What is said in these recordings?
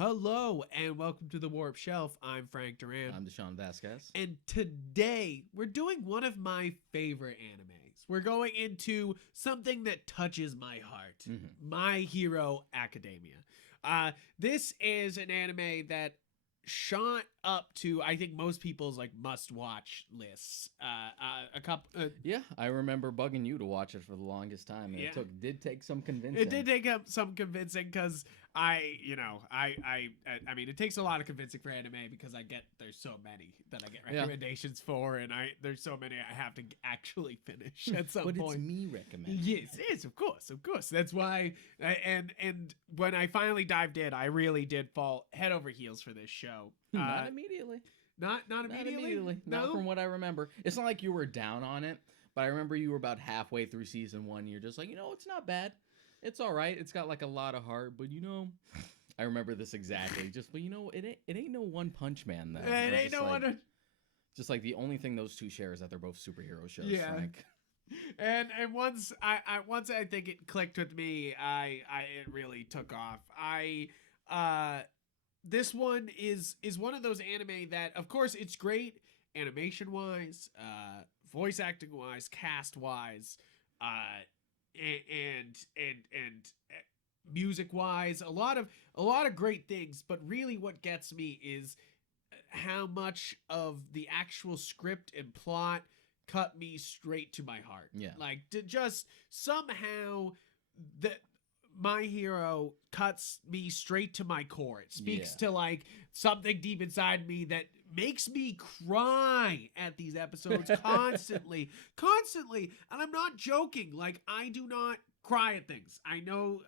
Hello and welcome to the Warp Shelf. I'm Frank Duran. I'm Deshaun Vasquez. And today we're doing one of my favorite animes. We're going into something that touches my heart. My Hero Academia. This is an anime that shot up to, I think, most people's like must-watch lists. Yeah, I remember bugging you to watch it for the longest time. And it did take some convincing. It did take up some convincing because I mean, it takes a lot of convincing for anime because there's so many that I get recommendations for, and there's so many I have to actually finish at some point. But it's me recommending. Yes, of course. That's why. And when I finally dived in, I really did fall head over heels for this show. Not immediately. Not immediately. No? Not from what I remember. It's not like you were down on it, but I remember you were about halfway through season 1. You're just like, it's not bad. It's all right. It's got like a lot of heart, but I remember this exactly. Just, but it ain't no One Punch Man though. It ain't no one. Just like the only thing those two share is that they're both superhero shows. Yeah. Frank. And once I think it clicked with me, it really took off. This one is one of those anime that, of course, it's great animation wise, voice acting wise, cast wise, and music wise, a lot of great things. But really, what gets me is how much of the actual script and plot cut me straight to my heart. Yeah, like to just somehow My Hero cuts me straight to my core. It speaks to like something deep inside me that makes me cry at these episodes constantly. And I'm not joking. Like, I do not cry at things. I know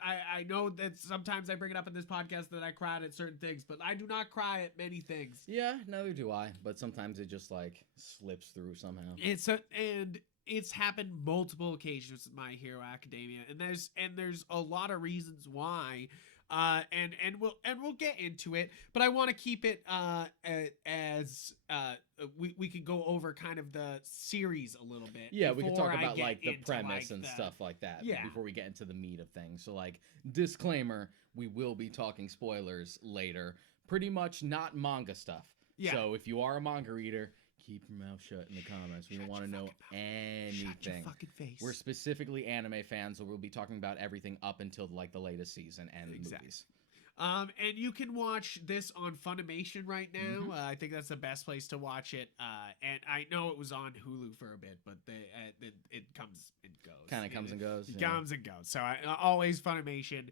that sometimes I bring it up in this podcast that I cried at certain things, but I do not cry at many things. Yeah, neither do I. But sometimes it just like slips through somehow. It's happened multiple occasions with My Hero Academia, and there's a lot of reasons why, and we'll get into it. But I want to keep it as we could go over kind of the series a little bit. Yeah, we could talk about like the premise and stuff like that. Yeah. Before we get into the meat of things. So like, disclaimer: we will be talking spoilers later. Pretty much not manga stuff. Yeah. So if you are a manga reader, keep your mouth shut in the comments. We don't want to know anything. Shut your fucking face. We're specifically anime fans, so we'll be talking about everything up until like the latest season and movies. And you can watch this on Funimation right now. I think that's the best place to watch it. And I know it was on Hulu for a bit, but it comes and goes. Kind of comes and goes. It comes and goes. So always Funimation.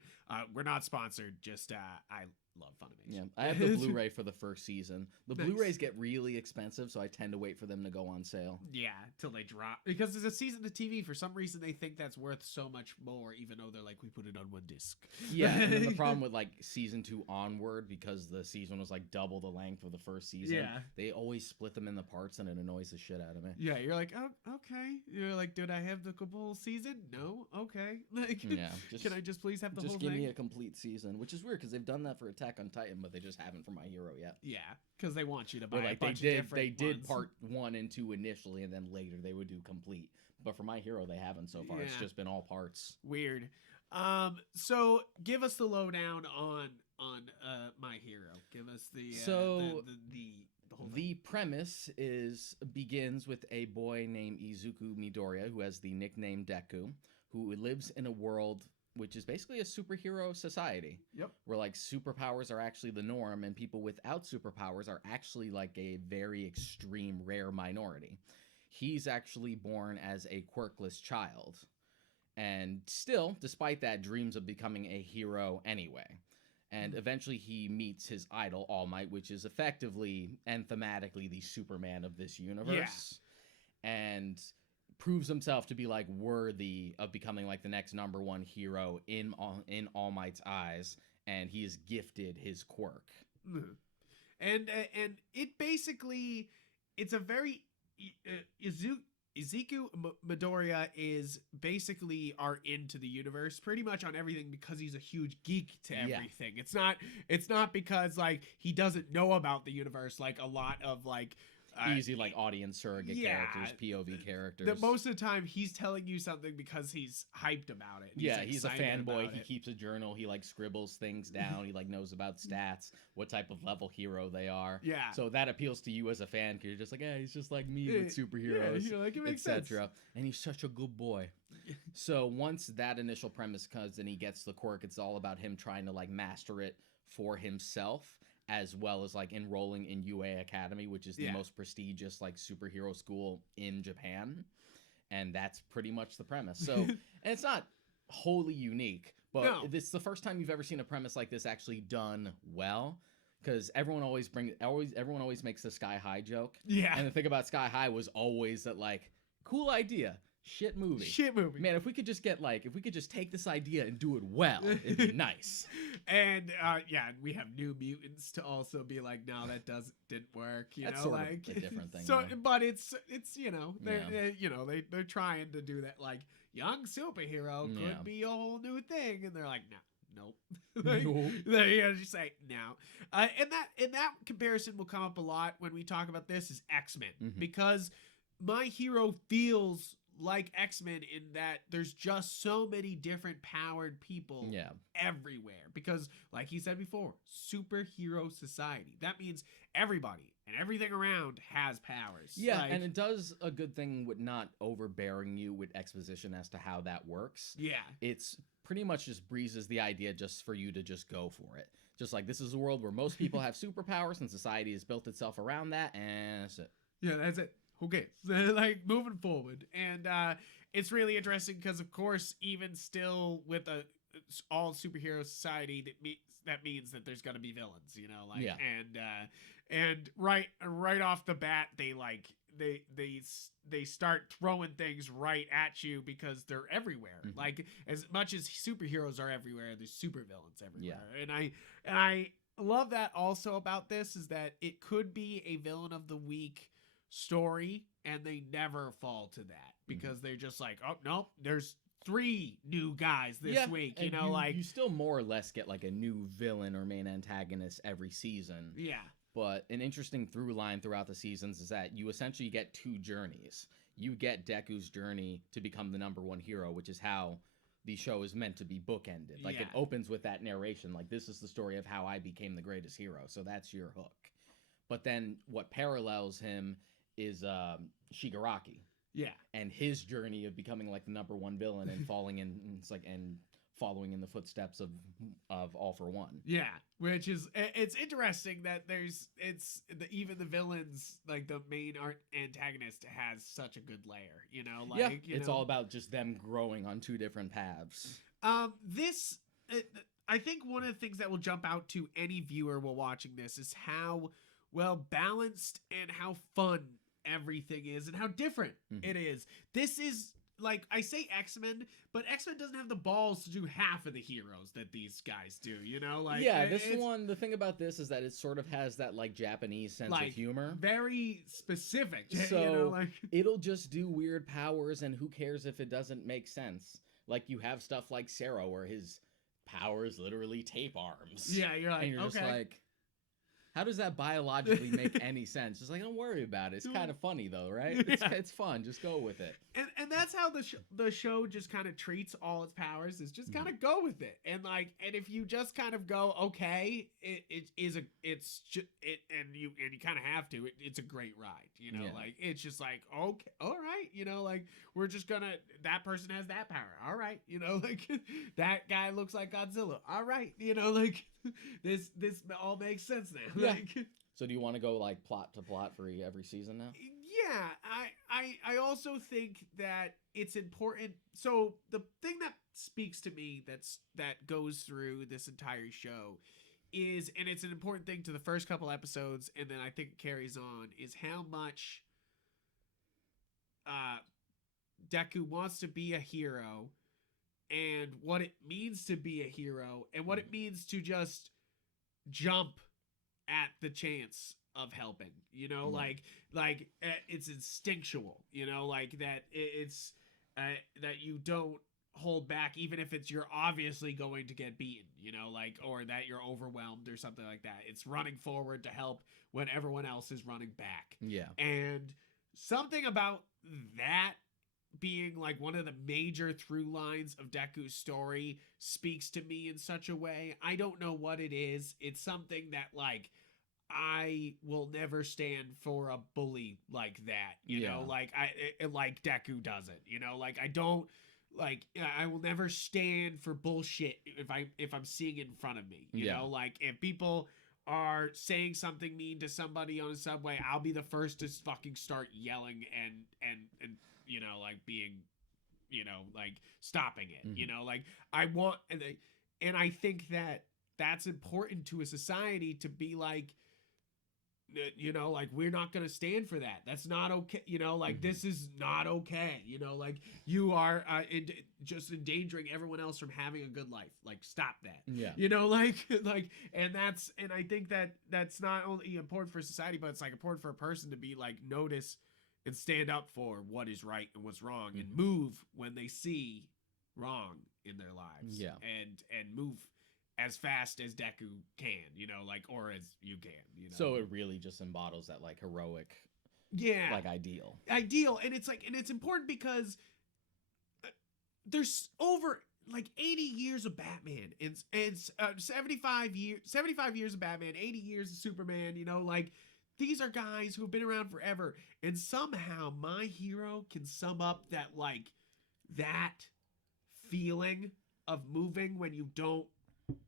We're not sponsored. Just I love Funimation. Yeah, I have the Blu-ray for the first season. The Blu-rays get really expensive, so I tend to wait for them to go on sale. Yeah, till they drop. Because there's a season of TV. For some reason, they think that's worth so much more, even though they're like, we put it on one disc. Yeah, and then the problem with like season 2 onward, because the season was like double the length of the first season, they always split them in the parts, and it annoys the shit out of me. Yeah, you're like, oh, okay. You're like, did I have the full season? No, okay. Like, yeah, can I just please have the whole thing? Just give me a complete season, which is weird because they've done that for Attack on Titan, but they just haven't for My Hero yet. Yeah, because they want you to buy like, a bunch of different They did ones. part 1 and 2 initially, and then later they would do complete. But for My Hero, they haven't so far. Yeah. It's just been all parts. Weird. So give us the lowdown on My Hero. Give us the whole thing. The premise begins with a boy named Izuku Midoriya, who has the nickname Deku, who lives in a world which is basically a superhero society. Yep. Where like superpowers are actually the norm, and people without superpowers are actually like a very extreme rare minority. He's actually born as a quirkless child, and still, despite that, dreams of becoming a hero anyway. And eventually he meets his idol, All Might, which is effectively and thematically the Superman of this universe. Yeah. And proves himself to be like worthy of becoming like the next #1 hero in All Might's eyes, and he is gifted his quirk. And it basically, it's a very Izuku Midoriya is basically our into the universe pretty much on everything because he's a huge geek to everything. Yeah. It's not because like he doesn't know about the universe like a lot of like easy like audience surrogate characters, POV characters. Most of the time he's telling you something because he's hyped about it. He's a fanboy. He keeps a journal. He like scribbles things down. He like knows about stats, what type of level hero they are. Yeah. So that appeals to you as a fan because you're just like, he's just like me with superheroes, like, it makes sense. And he's such a good boy. So once that initial premise comes and he gets the quirk, it's all about him trying to like master it for himself, as well as like enrolling in UA Academy, which is the most prestigious like superhero school in Japan. And that's pretty much the premise. So, and it's not wholly unique, but this is the first time you've ever seen a premise like this actually done well. Because everyone always makes the Sky High joke. Yeah. And the thing about Sky High was always that like, cool idea. Shit movie. Man, if we could just take this idea and do it well, it'd be nice. And we have New Mutants to also be like, no, that didn't work. That's know, sort like of a different thing. So, but it's they're trying to do that. Like, young superhero could be a whole new thing, and they're like, nope. They just say no. And that comparison will come up a lot when we talk about this is X-Men, because My Hero feels like X-Men in that there's just so many different powered people everywhere. Because, like he said before, superhero society. That means everybody and everything around has powers. Yeah, and it does a good thing with not overbearing you with exposition as to how that works. Yeah. It's pretty much just breezes the idea just for you to just go for it. Just like, this is a world where most people have superpowers and society has built itself around that, and that's it. Yeah, that's it. Who cares? Like, moving forward. And it's really interesting because, of course, even still with a all superhero society, that means that there's going to be villains, like, and right off the bat, they start throwing things right at you because they're everywhere. Like, as much as superheroes are everywhere, there's supervillains everywhere. And I love that also about this is that it could be a villain of the week story, and they never fall to that because they're just like, oh no, there's 3 new guys this week. You still more or less get like a new villain or main antagonist every season. Yeah. But an interesting through line throughout the seasons is that you essentially get 2 journeys. You get Deku's journey to become the #1 hero, which is how the show is meant to be bookended. Like, it opens with that narration, like, this is the story of how I became the greatest hero. So that's your hook. But then what parallels him is Shigaraki. Yeah. And his journey of becoming like the #1 villain and following in the footsteps of All for One. Yeah, which is, it's interesting that even the villains, like the main antagonist, has such a good layer, it's all about just them growing on 2 different paths. I think one of the things that will jump out to any viewer while watching this is how well balanced and how fun everything is and how different it is. This is, like, I say X-Men, but X-Men doesn't have the balls to do half of the heroes that these guys do, like, the thing about this is that it sort of has that like Japanese sense of humor, very specific. So it'll just do weird powers, and who cares if it doesn't make sense? Like, you have stuff like Sero where his powers literally tape arms. Yeah, you're like, and you're just like, how does that biologically make any sense? Just like, don't worry about it. It's kind of funny though, right? It's fun. Just go with it. And that's how the show just kind of treats all its powers, is just kind of go with it. And if you just kind of go, okay, and you kind of have to. It's a great ride, like, it's just like, okay, all right, like, we're just gonna, that person has that power, all right, like, that guy looks like Godzilla, all right, like, this all makes sense now. Yeah. Like, so do you want to go like plot to plot for every season now? Yeah, I also think that it's important. So the thing that speaks to me that goes through this entire show is, and it's an important thing to the first couple episodes, and then I think it carries on, is how much Deku wants to be a hero, and what it means to be a hero, and what it means to just jump at the chance of helping, like it's instinctual, like that it's that you don't hold back, even if it's you're obviously going to get beaten, you know, like, or that you're overwhelmed or something like that. It's running forward to help when everyone else is running back. Yeah. And something about that being like one of the major through lines of Deku's story speaks to me in such a way. I don't know what it is. It's something that like I will never stand for a bully like that, you know, like like Deku doesn't, you know, like I don't like I will never stand for bullshit if I'm seeing it in front of me, you know, like if people are saying something mean to somebody on a subway, I'll be the first to fucking start yelling and you know, like being, you know, like stopping it, you know, like I want and I think that that's important to a society to be like, you know, like we're not going to stand for that. That's not okay. You know, like this is not okay. You know, like you are just endangering everyone else from having a good life. Like stop that. Yeah. You know, and I think that that's not only important for society, but it's like important for a person to be like notice and stand up for what is right and what's wrong and move when they see wrong in their lives. Yeah. And move as fast as Deku can, you know, like, or as you can, you know. So it really just embodies that like heroic, like ideal. And it's like, and it's important because there's over like 80 years of Batman and 75 years of Batman, 80 years of Superman, you know, like these are guys who have been around forever. And somehow My Hero can sum up that, like, that feeling of moving when you don't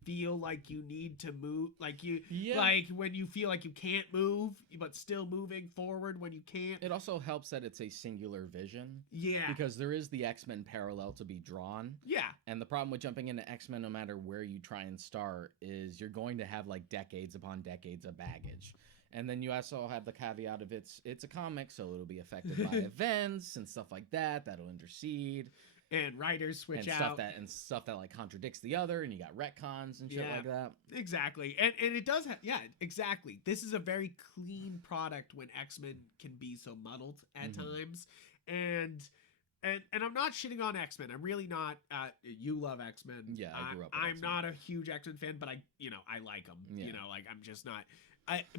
feel like you need to move, like you like when you feel like you can't move but still moving forward when you can't. It also helps that it's a singular vision, because there is the X-Men parallel to be drawn, and the problem with jumping into X-Men, no matter where you try and start, is you're going to have like decades upon decades of baggage. And then you also have the caveat of it's a comic, so it'll be affected by events and stuff like that that'll intercede. And writers switch and out. Stuff that like contradicts the other, and you got retcons and shit like that. Exactly. And it does have, exactly. This is a very clean product when X-Men can be so muddled at times. And I'm not shitting on X-Men. I'm really not. You love X-Men. Yeah, I grew up with I'm X-Men. not a huge X-Men fan, but I like them. Yeah. You know, like I'm just not.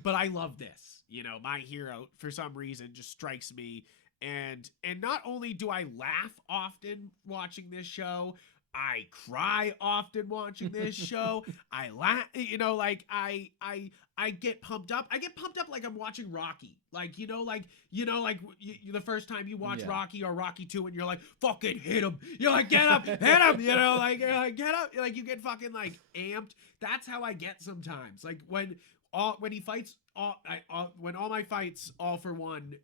But I love this. You know, My Hero for some reason just strikes me. And not only do I laugh often watching this show, I cry often watching this show. I laugh, you know, like I get pumped up. I get pumped up like I'm watching Rocky. Like, the first time you watch Rocky or Rocky 2 and you're like, fucking hit him. You're like, get up, hit him. You know, like, you're like, get up. Like, you get fucking like amped. That's how I get sometimes. Like when he fights when All My Fights All for One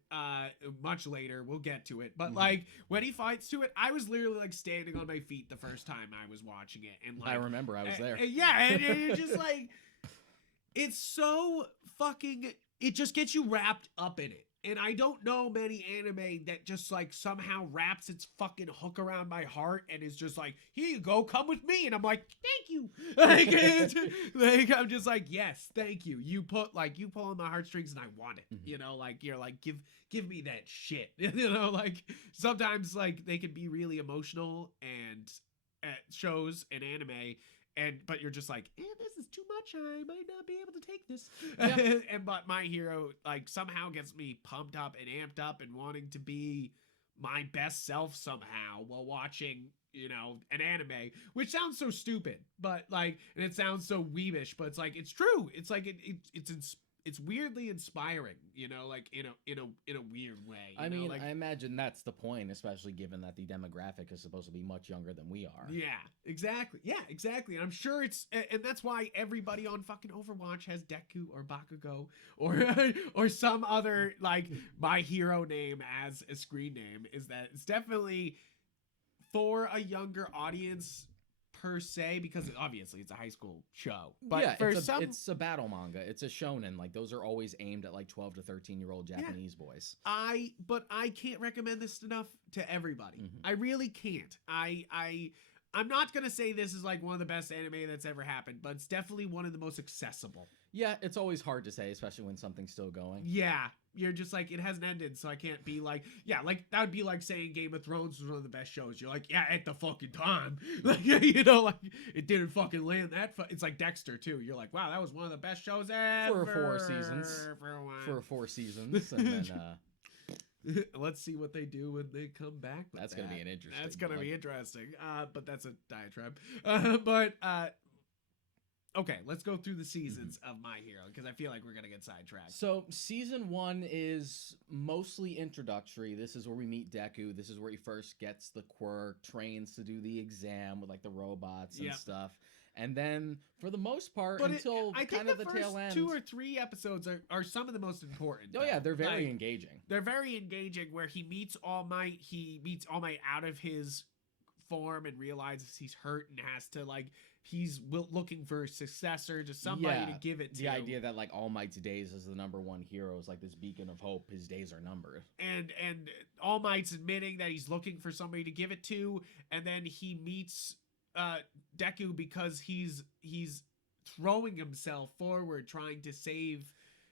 much later, we'll get to it, but like when he fights to it, I was literally like standing on my feet the first time I was watching it, and like I remember I was there. And you're just like, it's so fucking, it just gets you wrapped up in it. And I don't know many anime that just like somehow wraps its fucking hook around my heart and is just like, here you go, come with me. And I'm like, thank you. Like I'm just like, yes, thank you. You pull on my heartstrings and I want it. You know, like you're like, give me that shit. You know, like sometimes like they can be really emotional and shows and anime. But you're just like, this is too much. I might not be able to take this. But My Hero like somehow gets me pumped up and amped up and wanting to be my best self somehow while watching, you know, an anime, which sounds so stupid, but like, and it sounds so weebish, but it's like, it's true. It's like, it's weirdly inspiring, you know, like in a weird way. I mean, like, I imagine that's the point, especially given that the demographic is supposed to be much younger than we are. Yeah, exactly. Yeah, exactly. And I'm sure and that's why everybody on fucking Overwatch has Deku or Bakugo or some other like My Hero name as a screen name, is that it's definitely for a younger audience per se, because obviously it's a high school show, but yeah, for it's a battle manga, it's a shonen, like those are always aimed at like 12 to 13-year-old Japanese boys. But I can't recommend this enough to everybody. I really can't. I'm not gonna say this is like one of the best anime that's ever happened, but it's definitely one of the most accessible. Yeah, it's always hard to say, especially when something's still going. Yeah, you're just like, it hasn't ended, so I can't be like, yeah, like that would be like saying Game of Thrones was one of the best shows. You're like, yeah, at the fucking time, like, you know, like it didn't fucking land that. It's like Dexter too. You're like, wow, that was one of the best shows ever For 4 seasons. For 4 seasons, and then let's see what they do when they come back. That's gonna be an interesting. That's gonna be interesting. But that's a diatribe. Okay, let's go through the seasons of My Hero because I feel like we're gonna get sidetracked. So season 1 is mostly introductory. This is where we meet Deku. This is where he first gets the quirk, trains to do the exam with like the robots and stuff. And then, for the most part, until kind of the tail end, 2 or 3 episodes are some of the most important. Oh yeah, they're very engaging. They're very engaging. Where he meets All Might. He meets All Might out of his form and realizes he's hurt and has to like. He's looking for a successor to somebody to give it to. The idea that like All Might's days as the #1 hero is like this beacon of hope. His days are numbered. And All Might's admitting that he's looking for somebody to give it to, and then he meets Deku because he's throwing himself forward trying to save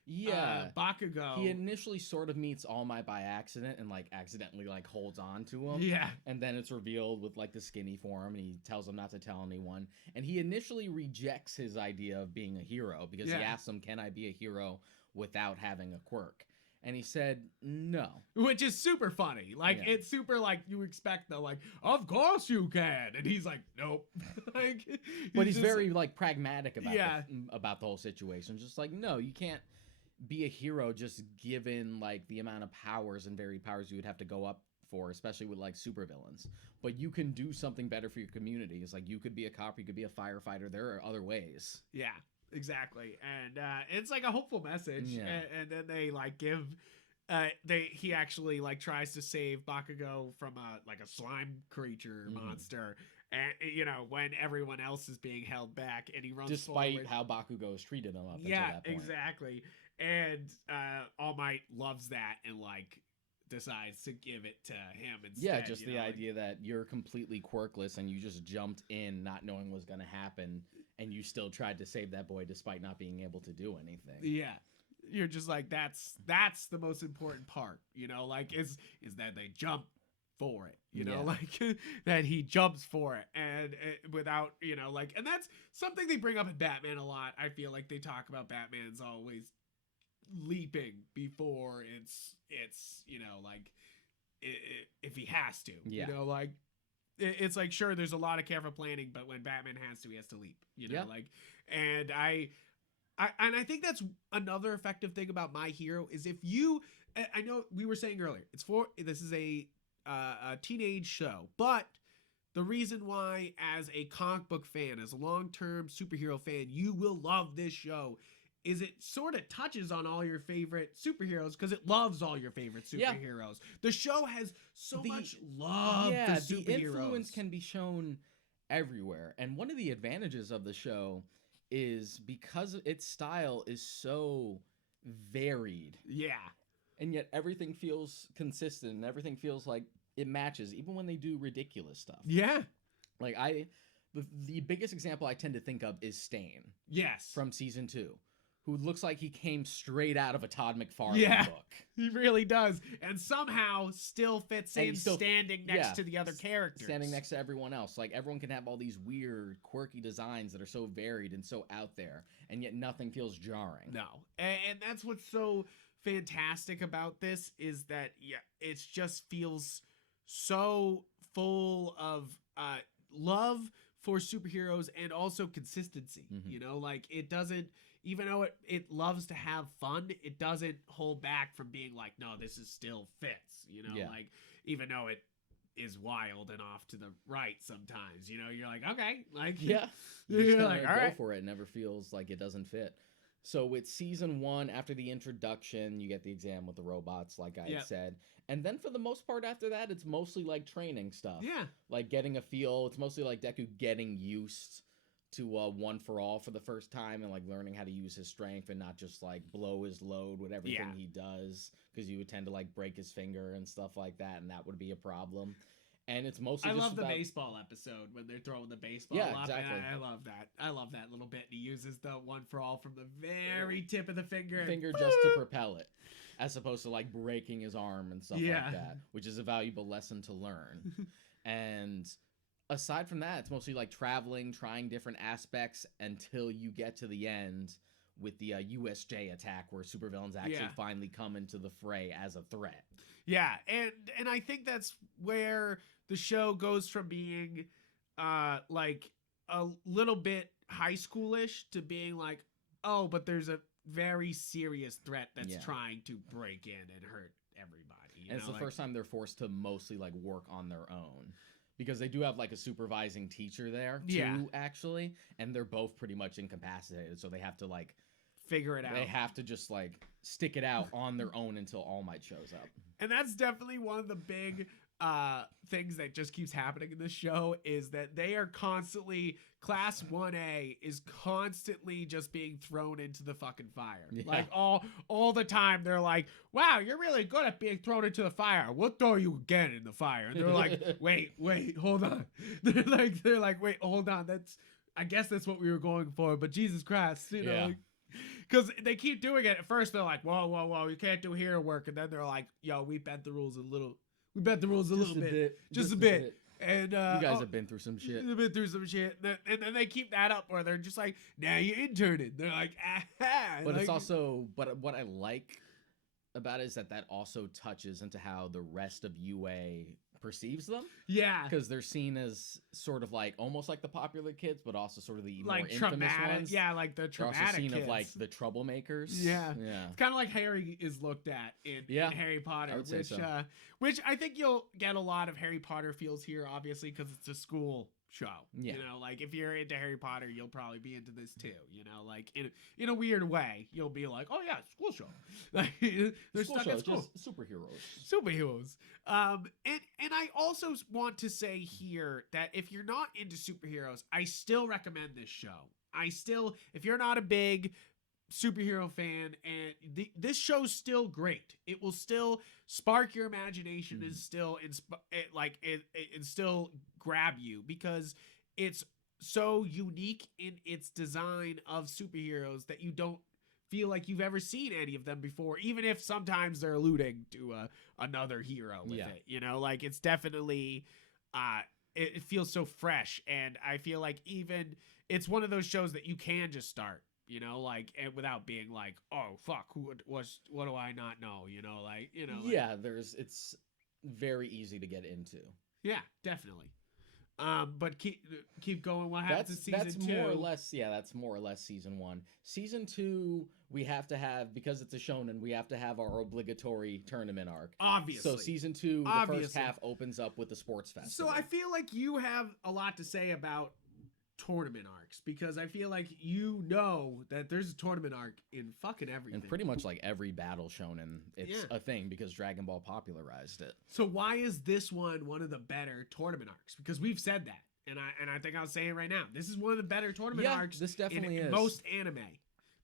Bakugo. He initially sort of meets All Might by accident and like accidentally like holds on to him. Yeah. And then it's revealed with like the skinny form, and he tells him not to tell anyone. And he initially rejects his idea of being a hero because he asks him, "Can I be a hero without having a quirk?" And he said no. Which is super funny. Like, it's super, like, you expect the, like, of course you can. And he's like, nope. Like, but he's very, like, pragmatic about the whole situation. Just like, no, you can't be a hero just given, like, the amount of powers and varied powers you would have to go up for, especially with, like, supervillains. But you can do something better for your community. It's like, you could be a cop, you could be a firefighter. There are other ways. Yeah. Exactly, and it's like a hopeful message, and then they like give, he actually like tries to save Bakugo from a slime creature monster, and you know when everyone else is being held back, and he runs despite forward. How Bakugo has treated him up until that point. Exactly, and All Might loves that and like decides to give it to him instead. Yeah, just the idea that you're completely quirkless and you just jumped in not knowing what's going to happen, and you still tried to save that boy despite not being able to do anything. Yeah. You're just like, that's the most important part, you know, like is that they jump for it, you know, like that he jumps for it and without, you know, like, and that's something they bring up in Batman a lot. I feel like they talk about Batman's always leaping before it's you know, like if he has to, you know, like it's like, sure, there's a lot of careful planning, but when Batman has to, he has to leap, you know, like, and I think that's another effective thing about My Hero is if you, I know we were saying earlier, this is a teenage show, but the reason why as a comic book fan, as a long-term superhero fan, you will love this show is it sort of touches on all your favorite superheroes because it loves all your favorite superheroes. The show has so much love for superheroes. The influence can be shown everywhere. And one of the advantages of the show is because its style is so varied. Yeah. And yet everything feels consistent and everything feels like it matches, even when they do ridiculous stuff. Yeah. Like the biggest example I tend to think of is Stain. Yes. From season 2. Who looks like he came straight out of a Todd McFarlane book. He really does. And somehow still fits in standing next to the other characters. Standing next to everyone else. Like, everyone can have all these weird, quirky designs that are so varied and so out there, and yet nothing feels jarring. No. And that's what's so fantastic about this is that, it just feels so full of love for superheroes and also consistency. You know, like, it doesn't... Even though it loves to have fun, it doesn't hold back from being like, no, this is still fits, you know, like, even though it is wild and off to the right sometimes, you know, you're like, okay, like, you're like, all right, go for it. It never feels like it doesn't fit. So with season 1, after the introduction, you get the exam with the robots, like I had said. And then for the most part after that, it's mostly like training stuff. Yeah. Like getting a feel. It's mostly like Deku getting used to One for All for the first time and like learning how to use his strength and not just like blow his load with everything he does, because you would tend to like break his finger and stuff like that, and that would be a problem. And it's mostly I just love the about... baseball episode when they're throwing the baseball Yeah, up. exactly. And I love that. I love that little bit. He uses the one for all from the very tip of the finger. Just to propel it, as opposed to like breaking his arm and stuff like that, which is a valuable lesson to learn. And aside from that, it's mostly like traveling, trying different aspects until you get to the end with the USJ attack, where supervillains actually finally come into the fray as a threat. Yeah, and I think that's where the show goes from being like a little bit high schoolish to being like, oh, but there's a very serious threat that's trying to break in and hurt everybody. And it's the first time they're forced to mostly like work on their own. Because they do have like a supervising teacher there too, actually, and they're both pretty much incapacitated, so they have to like figure it out. They have to just like stick it out on their own until All Might shows up. And that's definitely one of the big things that just keeps happening in this show, is that they are constantly, Class 1A is constantly just being thrown into the fucking fire. Yeah. Like all the time they're like, wow, you're really good at being thrown into the fire. We'll throw you again in the fire. And they're like, wait, hold on. They're like, wait, hold on. I guess that's what we were going for, but Jesus Christ, you know, because they keep doing it. At first, they're like, whoa, you can't do hero work. And then they're like, yo, we bent the rules a little bit. Just a bit. And you guys have been through some shit. They've been through some shit. And then they keep that up where they're just like, now you're interning. They're like, ah. But it's also, but what I like about it is that also touches into how the rest of UA perceives them. Yeah. Because they're seen as sort of like almost like the popular kids, but also sort of the like more infamous ones. Yeah, like the traumatic they're also seen kids. of like the troublemakers. Yeah. Yeah. It's kind of like Harry is looked at in Harry Potter. I would say so. Which I think you'll get a lot of Harry Potter feels here, obviously, because it's a school show. Yeah. You know, like if you're into Harry Potter, you'll probably be into this too. You know, like in a weird way, you'll be like, oh yeah, school show. Like they're school stuck show, at school. Just superheroes. Superheroes. And I also want to say here that if you're not into superheroes, I still recommend this show. If you're not a big superhero fan, and this show's still great, it will still spark your imagination and still and still grab you, because it's so unique in its design of superheroes that you don't feel like you've ever seen any of them before, even if sometimes they're alluding to another hero with it. You know, like it's definitely it feels so fresh, and I feel like even it's one of those shows that you can just start, you know, like, and without being like, oh fuck, what do I not know, you know, like, you know, like, it's very easy to get into. Yeah, definitely. But keep going. What happens in season 2? That's more or less season 1. Season 2, we have to have, because it's a shonen, we have to have our obligatory tournament arc. Obviously. So season 2, the first half opens up with the sports festival. So I feel like you have a lot to say about tournament arcs, because I feel like you know that there's a tournament arc in fucking everything. And pretty much like every battle shonen, it's a thing, because Dragon Ball popularized it. So why is this one of the better tournament arcs? Because we've said that, and I think I'll say it right now. This is one of the better tournament arcs. This definitely is. Most anime.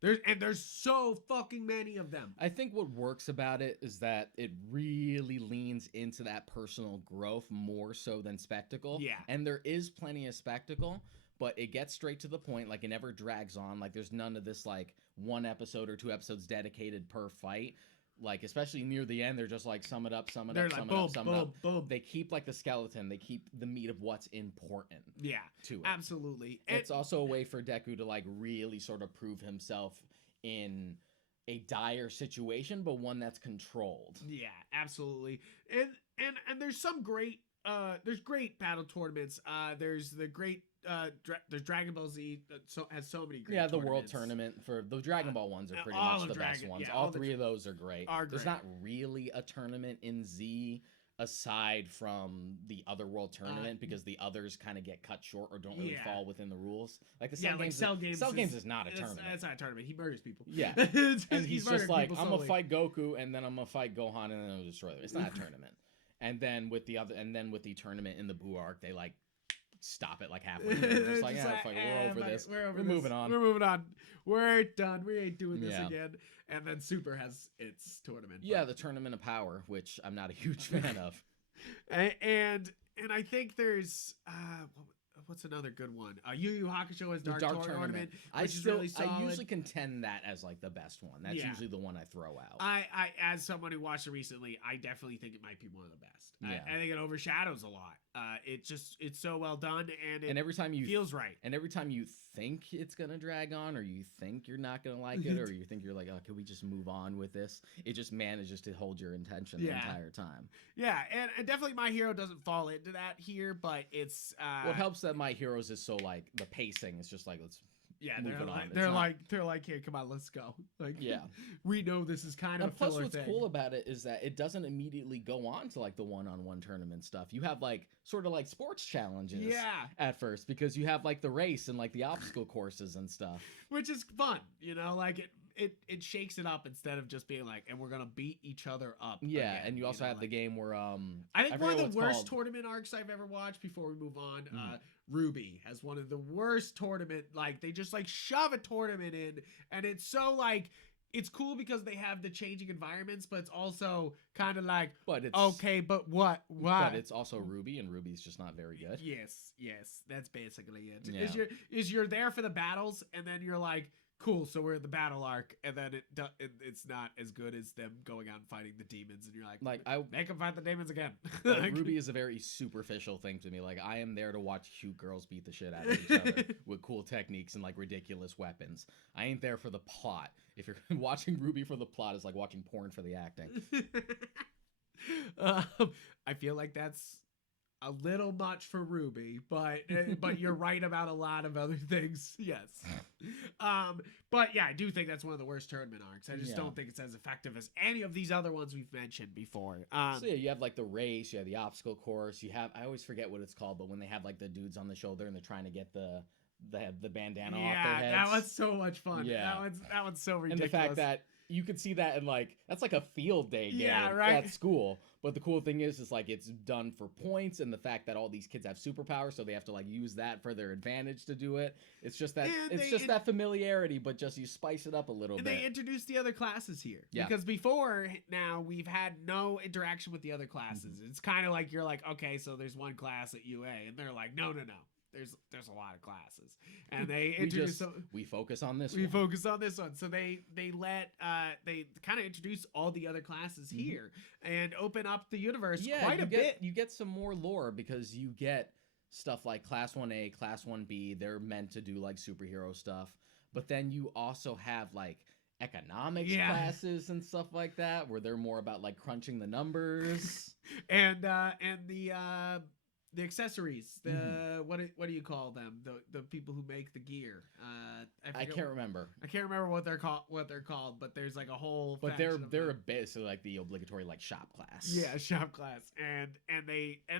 There's so fucking many of them. I think what works about it is that it really leans into that personal growth more so than spectacle. Yeah. And there is plenty of spectacle, but it gets straight to the point. Like, it never drags on. Like, there's none of this, like, 1 episode or 2 episodes dedicated per fight. Like, especially near the end, they're just like, sum it up. Boom. They keep, like, the skeleton. They keep the meat of what's important to it. Absolutely. It's also a way for Deku to, like, really sort of prove himself in a dire situation, but one that's controlled. Yeah, absolutely. And there's some great... there's great battle tournaments. There's the great... there's Dragon Ball Z has so many great the world tournament for the Dragon Ball ones are pretty much the best ones. All 3 of those are great. There's not really a tournament in Z aside from the other world tournament, because the others kind of get cut short or don't really fall within the rules. Like the Cell Games is not a tournament. It's not a tournament. He murders people. Yeah. And he's just like, I'm gonna fight Goku, and then I'm gonna fight Gohan, and then I'm gonna destroy them. It's not a tournament. And then with the tournament in the Buu arc, they like stop it like halfway. They're just like, we're over this. We're moving on. We're done. We ain't doing this again. And then Super has its tournament. Yeah, the Tournament of Power, which I'm not a huge fan of. And and I think there's what's another good one? Yu Yu Hakusho has The Dark Tournament, I which is really solid. I usually contend that as like the best one. That's usually the one I throw out. I as someone who watched it recently, I definitely think it might be one of the best. Yeah. I think it overshadows a lot. It's so well done, and every time you feels right. And every time you think it's gonna drag on, or you think you're not gonna like it, or you think you're like, oh, can we just move on with this? It just manages to hold your attention the entire time. Yeah, and definitely My Hero doesn't fall into that here, but it's well, it helps that My Heroes is so like the pacing is just like let's move it on. They're like, hey, come on, let's go. Like, yeah, we know this is kind of a filler what's cool about it is that it doesn't immediately go on to like the one-on-one tournament stuff. You have like sort of like sports challenges at first, because you have like the race and like the obstacle courses and stuff, which is fun, you know, like it shakes it up instead of just being like, and we're gonna beat each other up. Yeah, again, and you also have the game where I think one of the worst tournament arcs I've ever watched. Before we move on, Ruby has one of the worst tournament. Like they just like shove a tournament in, and it's so like. It's cool because they have the changing environments, but it's also kind of like, but it's okay, but what? Why? But it's also Ruby, and Ruby's just not very good. Yes, that's basically it. Yeah. You're there for the battles, and then you're like, cool, so we're in the battle arc, and then it's not as good as them going out and fighting the demons, and you're like I make them fight the demons again. Like, Ruby is a very superficial thing to me. Like, I am there to watch cute girls beat the shit out of each other with cool techniques and like ridiculous weapons. I ain't there for the plot. If you're watching Ruby for the plot, it's like watching porn for the acting. I feel like that's a little much for Ruby, but you're right about a lot of other things. Yes. But yeah, I do think that's one of the worst tournament arcs. I just don't think it's as effective as any of these other ones we've mentioned before. So yeah, you have like the race, you have the obstacle course, you have, I always forget what it's called, but when they have like the dudes on the shoulder and they're trying to get the bandana off their heads. Yeah, that was so much fun. Yeah. That one's so ridiculous. And the fact that you could see that in like, that's like a field day game at school. But the cool thing is like it's done for points, and the fact that all these kids have superpowers, so they have to like use that for their advantage to do it. It's just that that familiarity, but just you spice it up a little bit. And they introduced the other classes here. Yeah. Because before now we've had no interaction with the other classes. It's kind of like you're like, okay, so there's one class at UA, and they're like, no. There's a lot of classes, and they introduce. We focus on this. Focus on this one. So they kind of introduce all the other classes here and open up the universe quite a bit. You get some more lore because you get stuff like Class 1A, Class 1B. They're meant to do like superhero stuff, but then you also have like economics classes and stuff like that where they're more about like crunching the numbers and the accessories, what do you call them? The people who make the gear. I can't remember. I can't remember what they're called, but there's like a whole. But they're basically like the obligatory like shop class. Yeah, shop class, and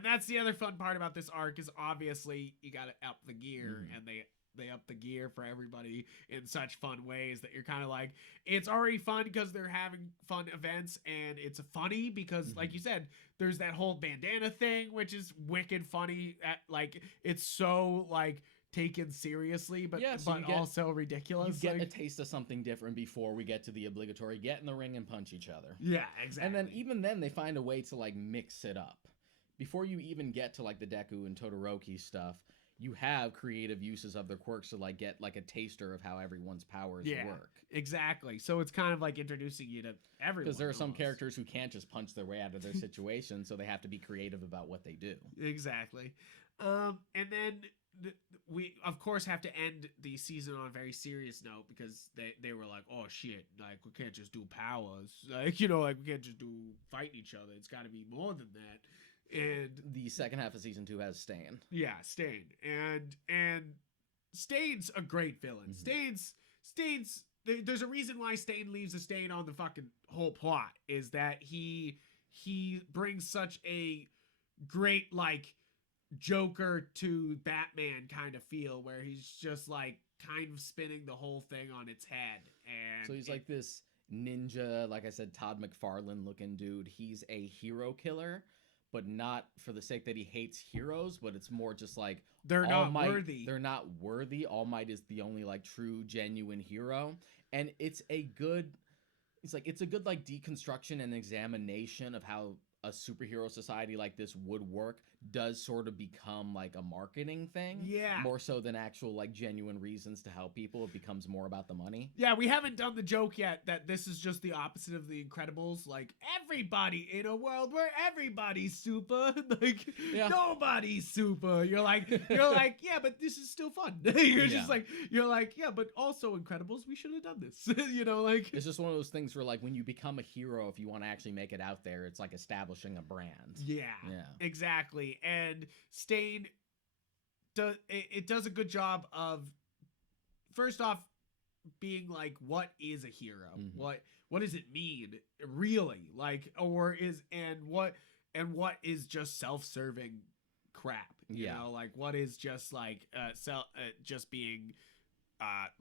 that's the other fun part about this arc is obviously you got to up the gear, and they up the gear for everybody in such fun ways that you're kind of like, it's already fun because they're having fun events, and it's funny because like you said, there's that whole bandana thing, which is wicked funny. Like it's so like taken seriously, but also ridiculous. You get a taste of something different before we get to the obligatory get in the ring and punch each other. Yeah, exactly. And then even then they find a way to like mix it up. Before you even get to like the Deku and Todoroki stuff, you have creative uses of their quirks to like get like a taster of how everyone's powers work. Exactly. So it's kind of like introducing you to everyone. Because there are some characters who can't just punch their way out of their situation, so they have to be creative about what they do. Exactly. And then we of course have to end the season on a very serious note because they were like, oh shit, like we can't just do powers, like like we can't just do fighting each other. It's got to be more than that. And the second half of season 2 has Stain. Yeah, Stain. And Stain's a great villain. Stain's there's a reason why Stain leaves a stain on the fucking whole plot, is that he brings such a great like Joker to Batman kind of feel, where he's just like kind of spinning the whole thing on its head. And so he's like this ninja, like I said, Todd McFarlane looking dude. He's a hero killer, but not for the sake that he hates heroes, but it's more just like they're not worthy. They're not worthy. All Might is the only like true, genuine hero, and it's a good like deconstruction and examination of how a superhero society like this would work, does sort of become like a marketing thing. Yeah. More so than actual like genuine reasons to help people. It becomes more about the money. Yeah, we haven't done the joke yet that this is just the opposite of the Incredibles. Like, everybody in a world where everybody's super, like nobody's super. You're like, yeah, but this is still fun. You're just like, yeah, but also Incredibles, we should have done this. You know, like it's just one of those things where like when you become a hero, if you want to actually make it out there, it's like establishing a brand. Yeah, exactly. And Stain does a good job of, first off, being like, what is a hero? What does it mean really? Like, what is just self-serving crap? You know, like what is just like just being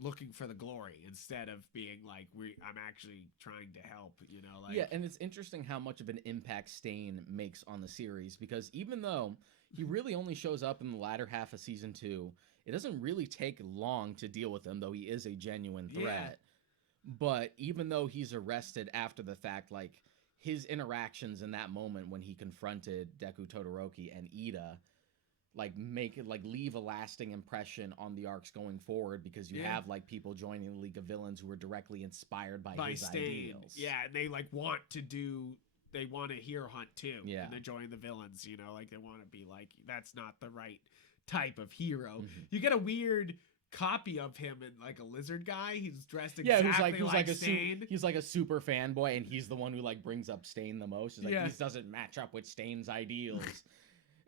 looking for the glory instead of being like I'm actually trying to help, you know, like and it's interesting how much of an impact Stain makes on the series, because even though he really only shows up in the latter half of season 2, it doesn't really take long to deal with him, though he is a genuine threat. But even though he's arrested after the fact, like his interactions in that moment when he confronted Deku, Todoroki, and Ida, like make it like leave a lasting impression on the arcs going forward, because you have like people joining the League of Villains who were directly inspired by his Stain. ideals. Yeah, and they like want a hero hunt too. Yeah, and they're joining the villains. You know, like they want to be like, that's not the right type of hero. You get a weird copy of him in like a lizard guy. He's dressed exactly like Stain. He's like a super fanboy, and he's the one who like brings up Stain the most. He's like, this doesn't match up with Stain's ideals.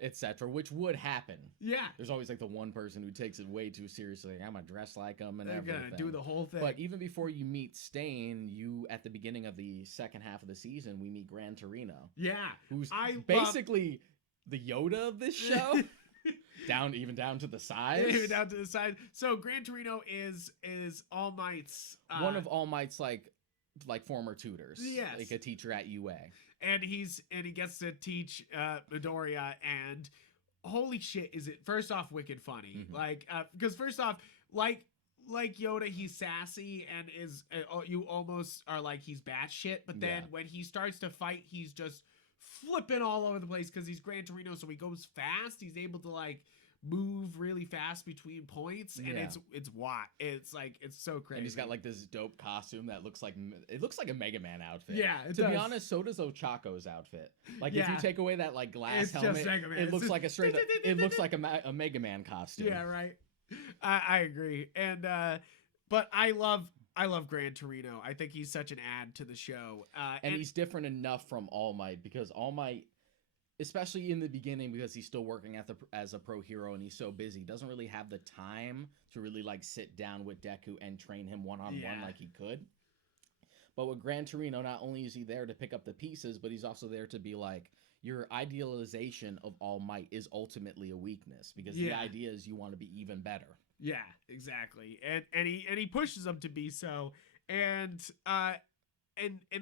Etc., which would happen. Yeah, there's always like the one person who takes it way too seriously. Like, I'm gonna dress like him and everything. Gonna do the whole thing. But even before you meet Stain, at the beginning of the second half of the season, we meet Gran Torino. Yeah, who's basically the Yoda of this show. down to the size. Even down to the size. So Gran Torino is All Might's one of All Might's like former tutors. Yes, like a teacher at UA. And he gets to teach Midoriya, and holy shit, is it first off wicked funny. Like because first off, like Yoda, he's sassy and is you almost are like he's batshit, but then when he starts to fight, he's just flipping all over the place because he's Gran Torino, so he goes fast. He's able to like move really fast between points, and it's so crazy. And he's got like this dope costume that looks like a Mega Man outfit. Yeah, to be honest, so does Ochako's outfit. Like if you take away that like glass helmet, it looks like it looks like a Mega Man costume. Yeah, right. I agree, and but I love Gran Torino. I think he's such an add to the show, and he's different enough from All Might, because All Might, especially in the beginning, because he's still working as a pro hero and he's so busy, doesn't really have the time to really like sit down with Deku and train him one-on-one like he could. But with Gran Torino, not only is he there to pick up the pieces, but he's also there to be like, your idealization of All Might is ultimately a weakness, because the idea is you want to be even better. Yeah, exactly. And he pushes him to be so. And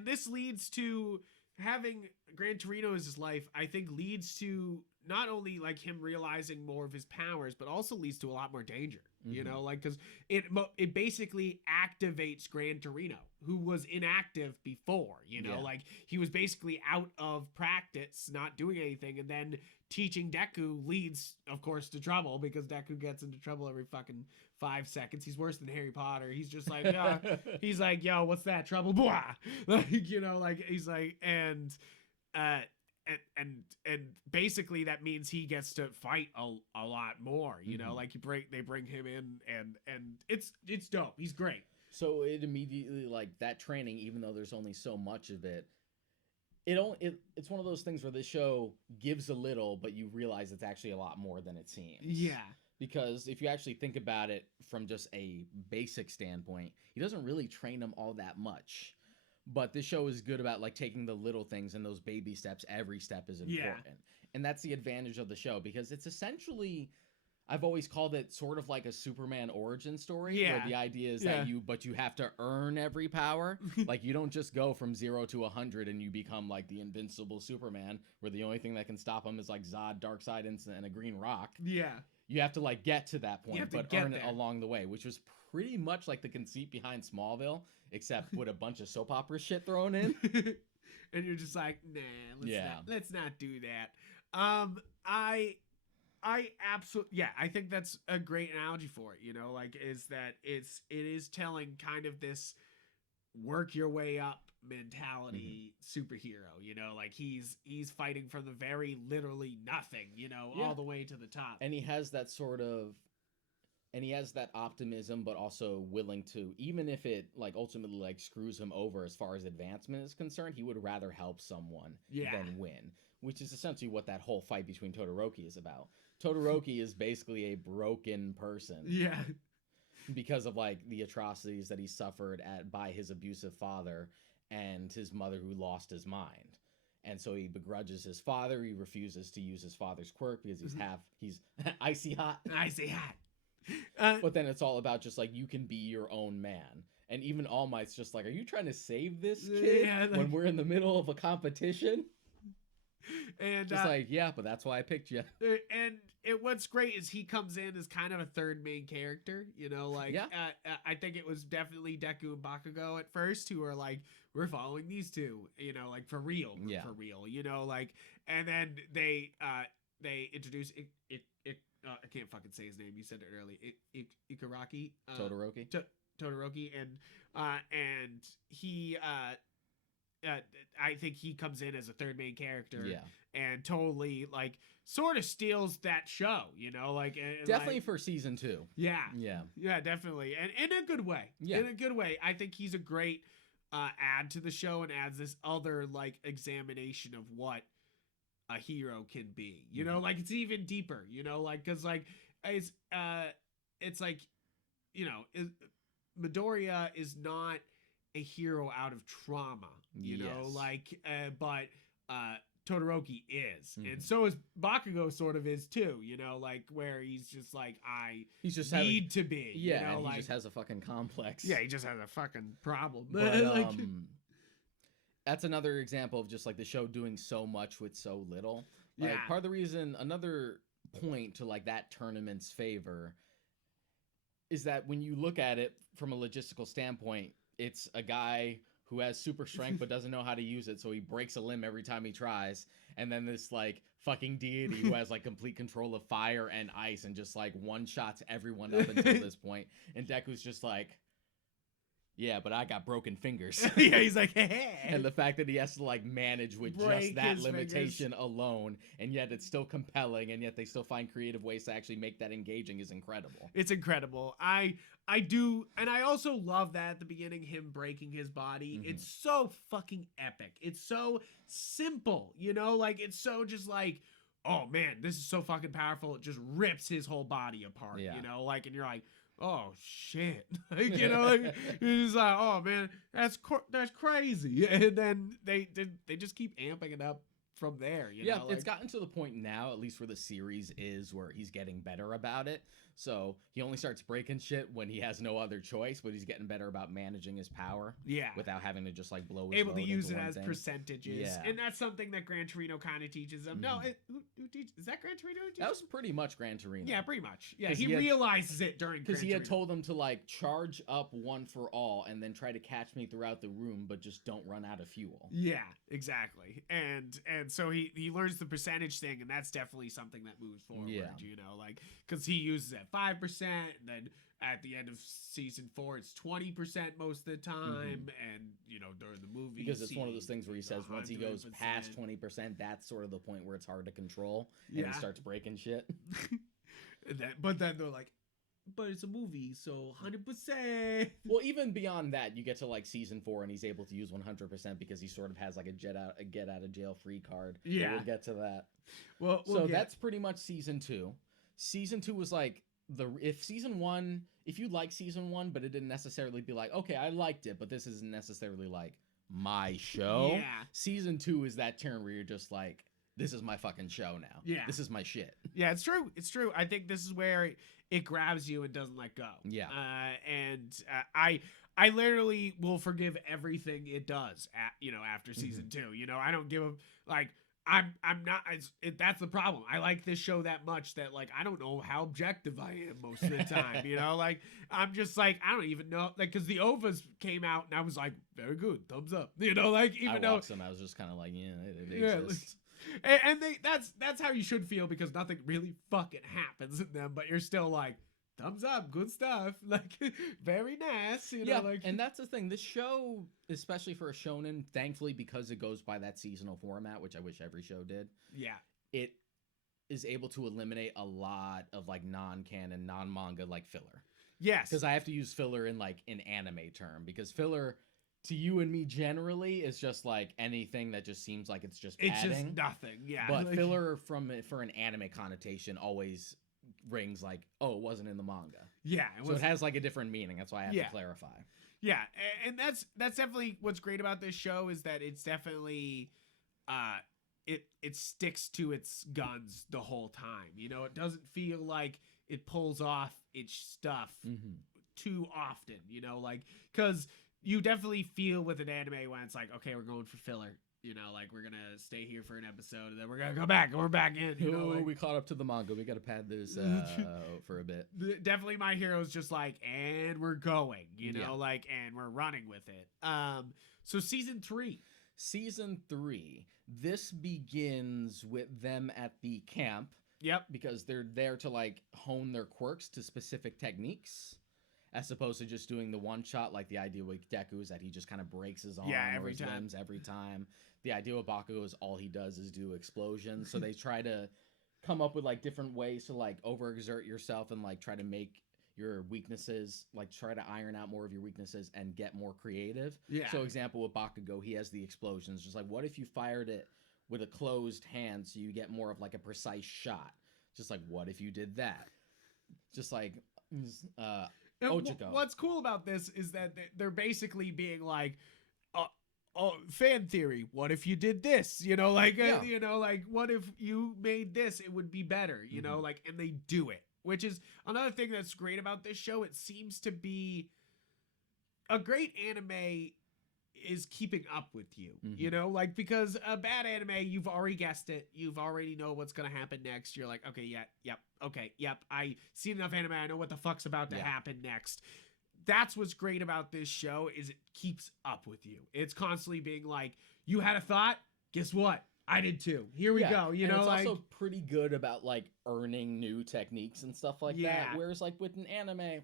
this leads to having Gran Torino as his life, I think leads to not only like him realizing more of his powers, but also leads to a lot more danger, you know, like, because it basically activates Gran Torino, who was inactive before, you know, like he was basically out of practice, not doing anything, and then teaching Deku leads, of course, to trouble, because Deku gets into trouble every fucking 5 seconds. He's worse than Harry Potter. He's just like, he's like, yo, what's that trouble? Blah. Like, you know, like he's like, and basically that means he gets to fight a lot more, you know, like they bring him in, and it's dope. He's great. So it immediately, like, that training, even though there's only so much of it, it's one of those things where the show gives a little, but you realize it's actually a lot more than it seems. Yeah. Because if you actually think about it from just a basic standpoint, he doesn't really train them all that much. But this show is good about like taking the little things and those baby steps. Every step is important. And that's the advantage of the show, because it's essentially, I've always called it sort of like a Superman origin story, where the idea is that you have to earn every power. Like, you don't just go from 0 to 100 and you become like the invincible Superman, where the only thing that can stop him is like Zod, Darkseid, and a green rock. Yeah. You have to like get to that point, but earn it along the way, which was pretty much like the conceit behind Smallville, except with a bunch of soap opera shit thrown in. And you're just like, nah, let's not do that. I absolutely, yeah, I think that's a great analogy for it, you know, like is that it is telling kind of this work your way up mentality superhero, you know, like he's fighting from the very literally nothing, you know, Yeah. all the way to the top. And he has that sort of, and he has that optimism, but also willing to, even if it like ultimately like screws him over as far as advancement is concerned, he would rather help someone than win, which is essentially what that whole fight between Todoroki is about. Todoroki is basically a broken person. Yeah. Because of like the atrocities that he suffered by his abusive father and his mother who lost his mind. And so he begrudges his father. He refuses to use his father's quirk because he's icy hot. Icy hot. But then it's all about just like, you can be your own man. And even All Might's just like, are you trying to save this kid when we're in the middle of a competition? And just like, yeah, but that's why I picked you. And what's great is he comes in as kind of a third main character, you know, like I think it was definitely Deku and Bakugo at first who are like, we're following these two, you know, like for real, you know, like, and then they introduce I can't fucking say his name. You said it early. Ikaraki. Todoroki. Todoroki, and he I think he comes in as a third main character. Yeah. And totally like sort of steals that show, you know, like definitely like, for season 2. Yeah. Yeah. Yeah, definitely. And in a good way. Yeah. In a good way. I think he's a great add to the show and adds this other like examination of what a hero can be, you know, like it's even deeper, you know, like because like it's like, you know, Midoriya is not a hero out of trauma, you know, like but Todoroki is, and so is Bakugo sort of is too, you know, like where he's just like he's just need to be, yeah, you know, and he like, just has a fucking complex. Yeah, he just has a fucking problem. But like, that's another example of just like the show doing so much with so little. Like part of the reason, another point to like that tournament's favor is that when you look at it from a logistical standpoint, it's a guy who has super strength but doesn't know how to use it, so he breaks a limb every time he tries, and then this like fucking deity who has like complete control of fire and ice and just like one-shots everyone up until this point, and Deku's just like, yeah, but I got broken fingers. Yeah, he's like, hey. And the fact that he has to like manage with just that limitation alone, and yet it's still compelling, and yet they still find creative ways to actually make that engaging is incredible. It's incredible. I do, and I also love that at the beginning, him breaking his body. It's so fucking epic. It's so simple, you know, like it's so just like, oh man, this is so fucking powerful. It just rips his whole body apart, you know, like, and you're like, oh shit, like, you know, like, you're just like, oh man, that's crazy. And then they just keep amping it up from there, you know? It's gotten to the point now, at least where the series is, where he's getting better about it. So he only starts breaking shit when he has no other choice, but he's getting better about managing his power. Yeah. Without having to just like blow his able to use it as thing. Percentages. Yeah. And that's something that Gran Torino kind of teaches them. No, who teaches? Is that Gran Torino? That was pretty much Gran Torino. Yeah, pretty much. Yeah, he realizes it during Gran Torino. Because he had told them to like charge up one for all and then try to catch me throughout the room, but just don't run out of fuel. Yeah, exactly. And so he learns the percentage thing, and that's definitely something that moves forward, you know, like, because he uses it at 5%, and then at the end of season 4 it's 20% most of the time, and you know, during the movie, because it's one of those things where he says once he goes past 20%, that's sort of the point where it's hard to control, and he starts breaking shit. But then they're like, but it's a movie, so 100%. Well, even beyond that, you get to like season 4 and he's able to use 100% because he sort of has like a get out of jail free card. Yeah, we'll get to that. Well, that's pretty much season 2. Season 2 was like if you like season 1, but it didn't necessarily be like, okay, I liked it, but this isn't necessarily like my show. Yeah. Season 2 is that turn where you're just like, this is my fucking show now. Yeah. This is my shit. Yeah, it's true. It's true. I think this is where it grabs you and doesn't let go. Yeah. I literally will forgive everything it does after season 2. You know, I don't give a, like, I'm not, that's the problem. I like this show that much that, like, I don't know how objective I am most of the time, you know, like, I'm just like, I don't even know, like, because the OVAs came out and I was like, very good, thumbs up, you know, like, even though I was just kind of like, yeah, it exists. and that's how you should feel, because nothing really fucking happens in them, but you're still like, thumbs up, good stuff, like very nice, you know, like. And that's the thing. This show, especially for a shonen, thankfully, because it goes by that seasonal format, which I wish every show did. Yeah. It is able to eliminate a lot of like non-canon, non-manga like filler. Yes. Because I have to use filler in like an anime term, because filler to you and me generally is just like anything that just seems like it's just padding. It's just nothing. Yeah. But like, filler for an anime connotation always rings like, oh, it wasn't in the manga. Yeah. So it has like a different meaning. That's why I have to clarify. Yeah, and that's definitely what's great about this show, is that it's definitely it sticks to its guns the whole time. You know, it doesn't feel like it pulls off its stuff too often, you know, like, because you definitely feel with an anime when it's like, okay, we're going for filler, you know, like, we're gonna stay here for an episode and then we're gonna go back and we're back in, you know, like, we caught up to the manga, we gotta pad this for a bit. Definitely My Hero's just like, and we're going, you know, like, and we're running with it. So season 3, this begins with them at the camp. Yep. Because they're there to like hone their quirks to specific techniques, as opposed to just doing the one shot. Like the idea with Deku is that he just kind of breaks his arm or his limbs every time. The idea with Bakugo is all he does is do explosions. So they try to come up with like different ways to like overexert yourself and like try to make your weaknesses, like try to iron out more of your weaknesses and get more creative. Yeah. So example with Bakugo, he has the explosions. Just like, what if you fired it with a closed hand so you get more of like a precise shot? Just like, what if you did that? Just like Ochiko. What's cool about this is that they're basically being like, fan theory, what if you did this, you know, like you know, like, what if you made this, it would be better, you know, like, and they do it, which is another thing that's great about this show. It seems to be a great anime is keeping up with you, you know, like, because a bad anime, you've already guessed it, you've already know what's gonna happen next. You're like, okay, I seen enough anime, I know what the fuck's about to happen next. That's what's great about this show, is it keeps up with you. It's constantly being like, you had a thought, guess what, I did too, here we go, you know. It's like, also pretty good about like earning new techniques and stuff like that, whereas like with an anime,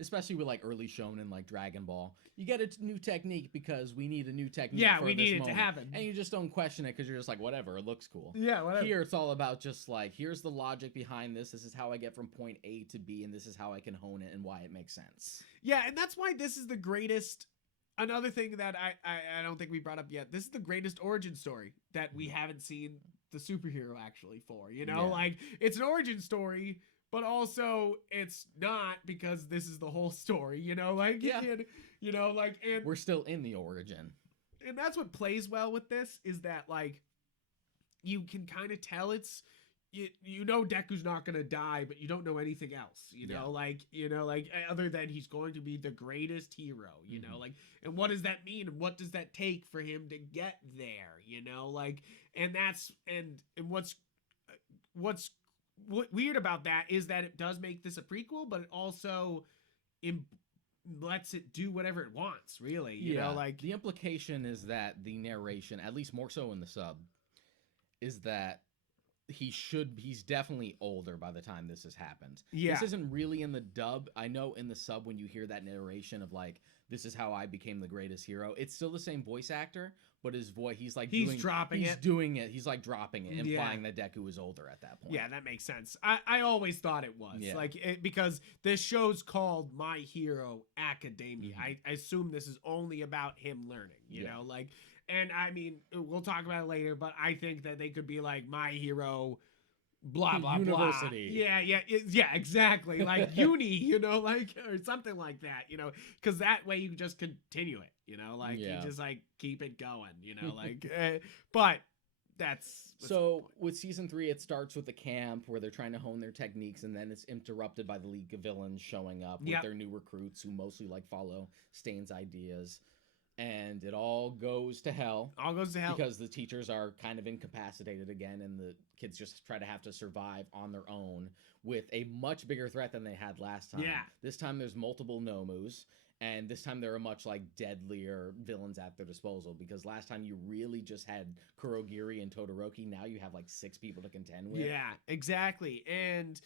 especially with like early shonen like Dragon Ball, you get a new technique because we need a new technique. Yeah, we need it to happen, and you just don't question it because you're just like, whatever, it looks cool. Yeah, whatever. Here it's all about just like, here's the logic behind this. This is how I get from point A to B, and this is how I can hone it and why it makes sense. Yeah, and that's why this is the greatest. Another thing that I don't think we brought up yet. This is the greatest origin story that we haven't seen the superhero actually for. You know, like, it's an origin story, but also it's not, because this is the whole story, you know, like, and, you know, like, and we're still in the origin. And that's what plays well with this, is that, like, you can kind of tell it's, you know, Deku's not going to die, but you don't know anything else, you know, like, you know, like, other than he's going to be the greatest hero, you know, like, and what does that mean? And what does that take for him to get there, you know, like, and that's, and what's weird about that is that it does make this a prequel, but it also lets it do whatever it wants, really, you know, like, the implication is that the narration, at least more so in the sub, is that he's definitely older by the time this has happened. This isn't really in the dub. I know in the sub, when you hear that narration of like, this is how I became the greatest hero, it's still the same voice actor, but his voice, he's like dropping it, implying that Deku is older at that point. Yeah, that makes sense. I always thought it was like, because this show's called My Hero Academia. I assume this is only about him learning, you know, like, and I mean, we'll talk about it later, but I think that they could be like My Hero blah blah University. Blah. Yeah, exactly. Like uni, you know, like, or something like that, you know, because that way you just continue it, you know, like, you just like keep it going, you know, like, but that's so with season 3, it starts with the camp where they're trying to hone their techniques, and then it's interrupted by the League of Villains showing up with their new recruits who mostly like follow Stain's ideas. And it all goes to hell. Because the teachers are kind of incapacitated again, and the kids just have to survive on their own with a much bigger threat than they had last time. Yeah. This time there's multiple Nomus, And this time there are much like deadlier villains at their disposal, because last time you really just had Kurogiri and Todoroki. Now you have like 6 people to contend with. Yeah, exactly. And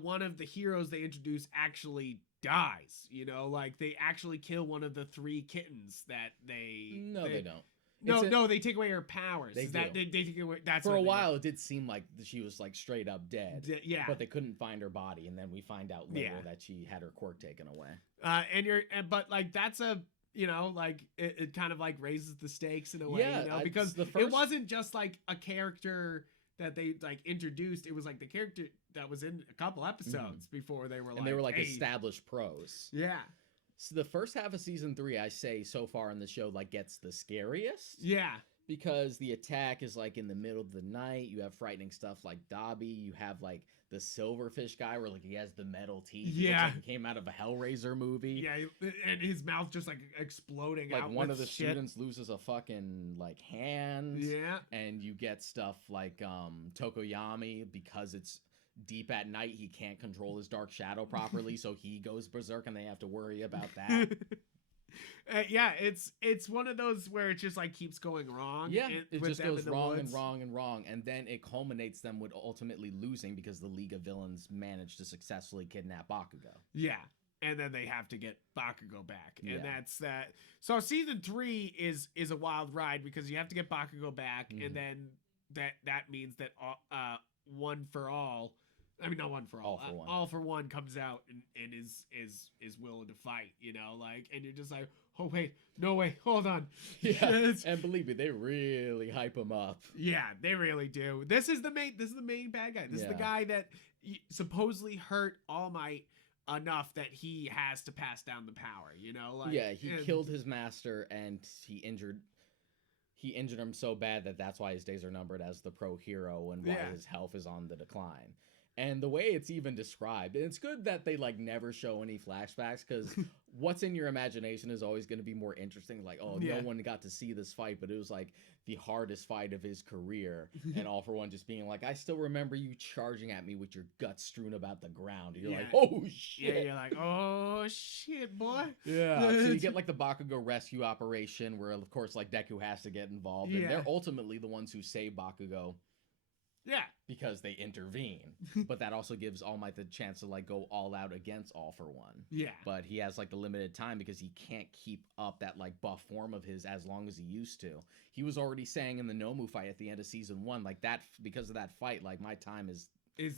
one of the heroes they introduce actually dies. You know, like they actually kill one of the 3 kittens that they. No, they don't. No, they take away her powers. They do. They take away. That's for a while. It did seem like she was like straight up dead. Yeah, but they couldn't find her body, and then we find out later that she had her quirk taken away. But like that's a. You know, like it kind of like raises the stakes in a way, you know, because it wasn't just like a character that they like introduced. It was like the character that was in a couple episodes before they were like, and they were like hey. established pros. Yeah. So the first half of season 3, I say so far in the show, like gets the scariest. Yeah. Because the attack is like in the middle of the night. You have frightening stuff like Dobby. You have like the silverfish guy where like he has the metal teeth. Yeah. Like he came out of a Hellraiser movie. Yeah, and his mouth just like exploding like out. One of the shit. students loses a fucking like hand. Yeah. And you get stuff like Tokoyami, because it's deep at night, he can't control his dark shadow properly, so he goes berserk and they have to worry about that. Yeah, it's one of those where it just like keeps going wrong. Yeah, it just goes wrong woods. and wrong, and then it culminates them with ultimately losing because the League of Villains managed to successfully kidnap Bakugo. Yeah, and then they have to get Bakugo back, and Yeah. that's that. So season 3 is a wild ride because you have to get Bakugo back, and then that means that One for All. I mean, not One for All. All for One comes out and is willing to fight, you know, like, and you're just like, oh wait, no way, hold on. Yeah, and believe me, they really hype him up. Yeah, they really do. This is the main bad guy. This is the guy that supposedly hurt All Might enough that he has to pass down the power, you know, like. Yeah, he killed his master and he injured him so bad that's why his days are numbered as the pro hero and why his health is on the decline. And the way it's even described, and it's good that they like never show any flashbacks, because what's in your imagination is always going to be more interesting. Like, oh, no one got to see this fight, but it was like the hardest fight of his career. And All for One just being like, I still remember you charging at me with your guts strewn about the ground. And you're like, oh shit. Yeah, you're like, oh shit, boy. Yeah. So you get like the Bakugo rescue operation where, of course, like Deku has to get involved. And they're ultimately the ones who save Bakugo. Yeah. Because they intervene. But that also gives All Might the chance to like go all out against All for One. Yeah. But he has like the limited time because he can't keep up that like buff form of his as long as he used to. He was already saying in the Nomu fight at the end of season 1, like that, because of that fight, like my time is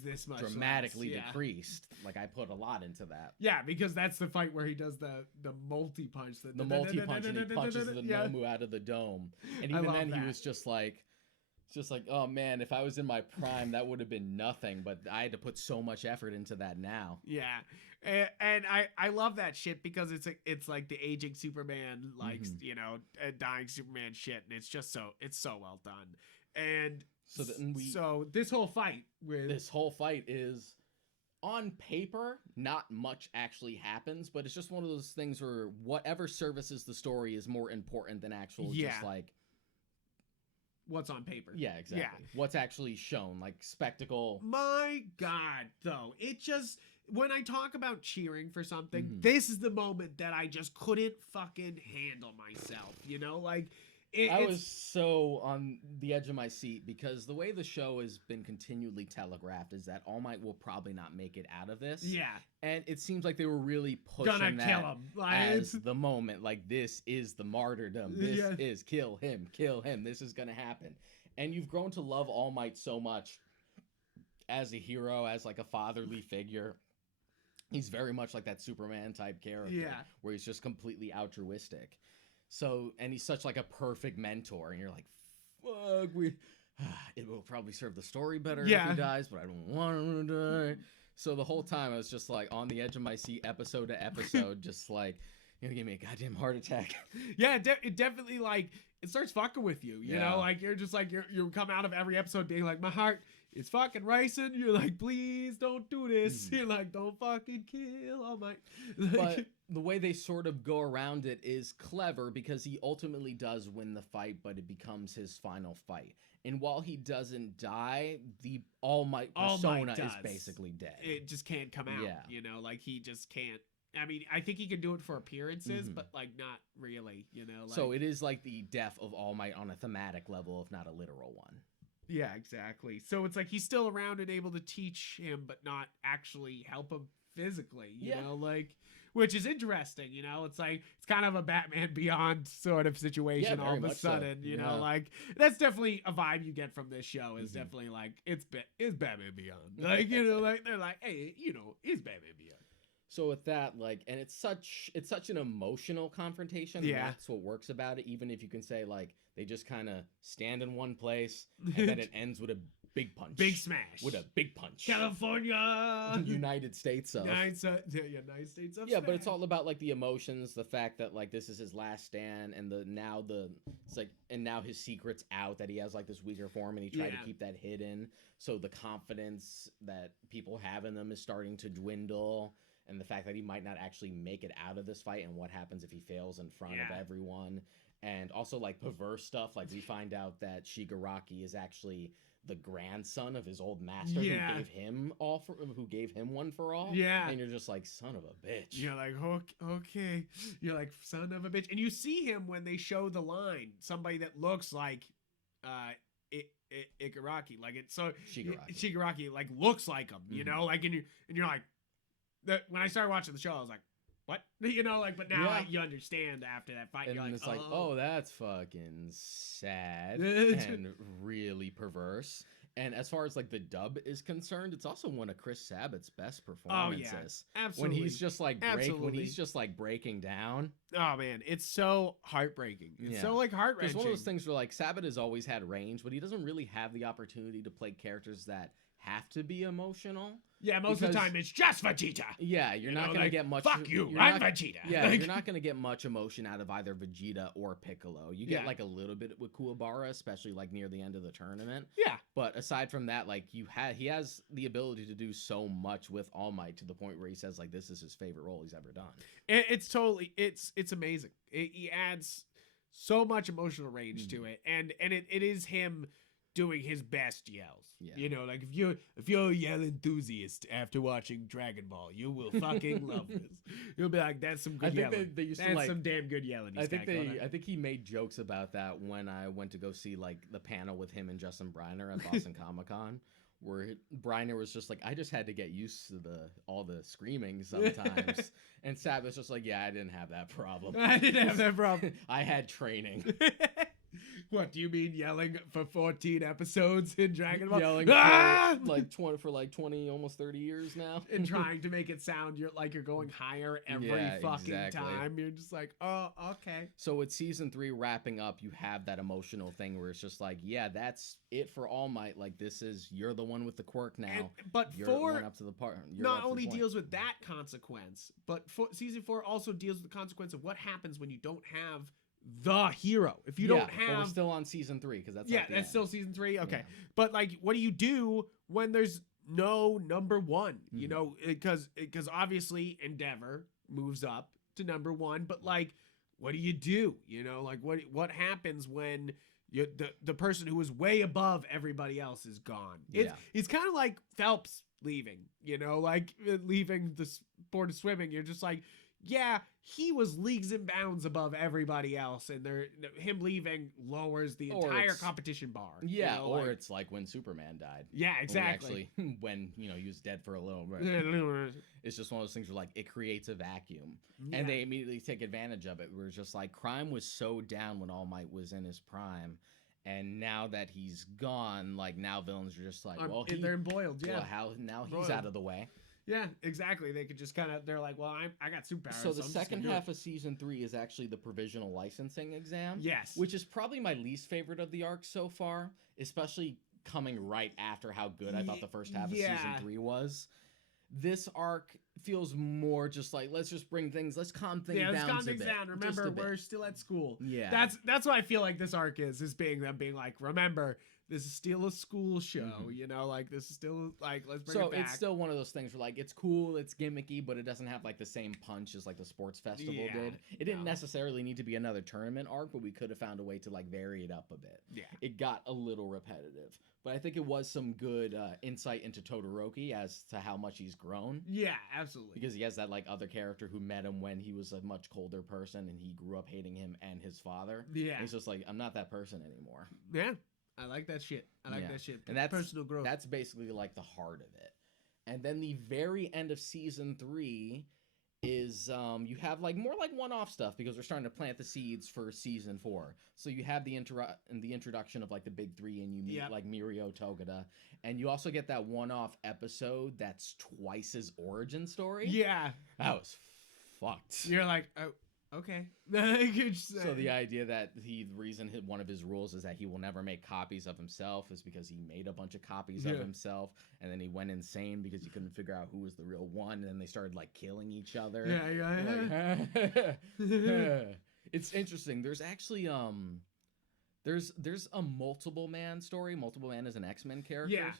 this much dramatically less. decreased. Like I put a lot into that. Yeah, because that's the fight where he does the multi-punch. The multi-punch and he punches the Nomu out of the dome. And even then he was just like, oh man, if I was in my prime, that would have been nothing. But I had to put so much effort into that now. Yeah, and I love that shit because it's like the aging Superman, like you know, dying Superman shit, and it's so well done. And so this whole fight is on paper, not much actually happens, but it's just one of those things where whatever services the story is more important than actual just like what's on paper. Yeah, exactly. Yeah. What's actually shown, like spectacle. My God, though, it just, when I talk about cheering for something, this is the moment that I just couldn't fucking handle myself, you know? Like, I was so on the edge of my seat because the way the show has been continually telegraphed is that All Might will probably not make it out of this. Yeah. And it seems like they were really pushing that kill him. as the moment. Like, this is the martyrdom. This is kill him. This is going to happen. And you've grown to love All Might so much as a hero, as like a fatherly figure. He's very much like that Superman type character where he's just completely altruistic. So, and he's such like a perfect mentor, and you're like, fuck, it will probably serve the story better if he dies, but I don't want him to die. So the whole time I was just like on the edge of my seat, episode to episode, just like, you're gonna give me a goddamn heart attack. Yeah, it definitely like, it starts fucking with you, you know, like you're just like, you come out of every episode being like, my heart is fucking racing. You're like, please don't do this. You're like, don't fucking kill All Might. But the way they sort of go around it is clever because he ultimately does win the fight, but it becomes his final fight. And while he doesn't die, the All Might persona is basically dead. It just can't come out, you know, like he just can't I mean, I think he can do it for appearances, Mhm. but like not really, you know. Like, So it is like the death of All Might on a thematic level, if not a literal one. yeah, exactly. So it's like he's still around and able to teach him, but not actually help him physically, you Yeah. know, like, which is interesting, you know. It's like it's kind of a Batman Beyond sort of situation all very of a much so. sudden, you know, Yeah. like that's definitely a vibe you get from this show. Is Mhm. definitely like it's Batman Beyond, like, you know, like they're like, hey, you know, it's Batman Beyond. So with that, like, and it's such an emotional confrontation. Yeah. And that's what works about it. Even if you can say like they just kind of stand in one place, and then it ends with a big punch, Big smash with a big punch. California, United States of. United States of Yeah, but it's smash. all about like the emotions, the fact that like this is his last stand, and it's like, and now his secret's out that he has like this weaker form, and he tried Yeah. to keep that hidden. So the confidence that people have in them is starting to dwindle, and the fact that he might not actually make it out of this fight, and what happens if he fails in front of Yeah. everyone, and also like perverse stuff. Like we find out that Shigaraki is actually the grandson of his old master Yeah. who gave him one for all. Yeah. And you're just like, son of a bitch. You're like, okay. You're like, son of a bitch. And you see him when they show the line. Somebody that looks like Igaraki. Like it's so Shigaraki like looks like him, you know? Like and you're like when I started watching the show, I was like, what? You know, like, but now Yeah. you understand after that fight. And you're like, it's like, oh, that's fucking sad and really perverse. And as far as like the dub is concerned, it's also one of Chris Sabat's best performances. Absolutely. When he's just like Absolutely. breaking down. Oh man, it's so heartbreaking. It's Yeah. so like heart It's wrenching. one of those things where like Sabat has always had range, but he doesn't really have the opportunity to play characters that have to be emotional. Yeah, most of the because- time it's just Vegeta. Yeah, you're not gonna like, get much. Fuck you, you're I'm not- Vegeta. Yeah, Like, you're not gonna get much emotion out of either Vegeta or Piccolo. You get Yeah. like a little bit with Kuwabara, especially like near the end of the tournament. Yeah. But aside from that, like he has the ability to do so much with All Might to the point where he says like this is his favorite role he's ever done. It's totally it's amazing. He adds so much emotional range to it, and it is him doing his best yells. Yeah. You know, like if you're a yell enthusiast after watching Dragon Ball, you will fucking love this. You'll be like, that's some good yelling. they used to That's like. some damn good yelling. I think he made jokes about that when I went to go see like the panel with him and Justin Briner at Boston Comic-Con, where Briner was just like, I just had to get used to all the screaming sometimes. And Sab was just like, yeah, I didn't have that problem. I didn't have that problem. I had training. What do you mean yelling for 14 episodes in Dragon Ball? Yelling Ah! for like 20, almost 30 years now. And trying to make it sound you're going higher every Yeah, fucking exactly. time. You're just like, oh, okay. So with season 3 wrapping up, you have that emotional thing where it's just like, yeah, that's it for All Might. Like you're the one with the quirk now. But You're 4 one up to the part. not only deals with that consequence, but season 4 also deals with the consequence of what happens when you don't have the hero. If you don't but we're have, still on season 3 because that's that's end. still season 3. Okay, Yeah. but like, what do you do when there's no number 1? You know, because obviously Endeavor moves up to number 1, but like, what do you do? You know, like what happens when the person who was way above everybody else is gone? It's kind of like Phelps leaving. You know, like leaving the sport of swimming. You're just like, yeah, he was leagues and bounds above everybody else, and him leaving lowers the entire competition bar. Yeah, you know, or like, it's like when Superman died. yeah, exactly. When he was dead for a little bit. Yeah. It's just one of those things where like it creates a vacuum, and they immediately take advantage of it. Where it's just like crime was so down when All Might was in his prime, and now that he's gone, like now villains are just like, well, they're embroiled. Yeah. Well, he's out of the way. Yeah, exactly. They could just they're like, well, I got superpowers. So the I'm second half of season 3 is actually the provisional licensing exam. Yes. Which is probably my least favorite of the arcs so far, especially coming right after how good I thought the first half of season 3 was. This arc feels more just like, let's calm things down let's calm a things bit. down. Remember, we're still at school. Yeah. That's what I feel like this arc is being them being like, remember, this is still a school show, Mhm. you know, like this is still like let's bring it So back. it's still one of those things where like it's cool, it's gimmicky, but it doesn't have like the same punch as like the sports festival Yeah, did. It didn't no. necessarily need to be another tournament arc, but we could have found a way to like vary it up a bit. Yeah. It got a little repetitive, but I think it was some good insight into Todoroki as to how much he's grown. Yeah, absolutely. Because he has that like other character who met him when he was a much colder person and he grew up hating him and his father. Yeah. And he's just like, I'm not that person anymore. Yeah. I like that shit. I like Yeah. that shit. And that's personal growth. That's basically like the heart of it. And then the very end of season 3 is you have like more like one-off stuff because we're starting to plant the seeds for season 4. So you have the introduction of like the big 3 and you meet like Mirio Togeda, and you also get that one-off episode that's twice his origin story. Yeah. That was fucked. You're like, oh, okay. So the idea that the reason one of his rules is that he will never make copies of himself is because he made a bunch of copies of himself, and then he went insane because he couldn't figure out who was the real one, and then they started like killing each other. It's interesting. There's actually there's a Multiple Man story. Multiple Man is an X-Men character. Yeah.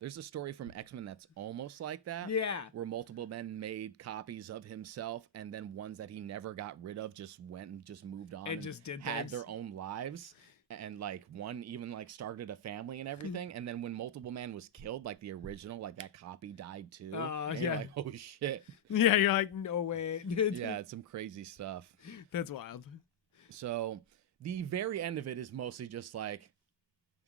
There's a story from X-Men that's almost like that. Yeah. Where Multiple Men made copies of himself, and then ones that he never got rid of just went and just moved on And just did had things. their own lives. And like one even like started a family and everything. And then when Multiple Man was killed, like the original, like that copy died too. And you're like, oh shit. Yeah, you're like, no way. Yeah, it's some crazy stuff. That's wild. So the very end of it is mostly just like,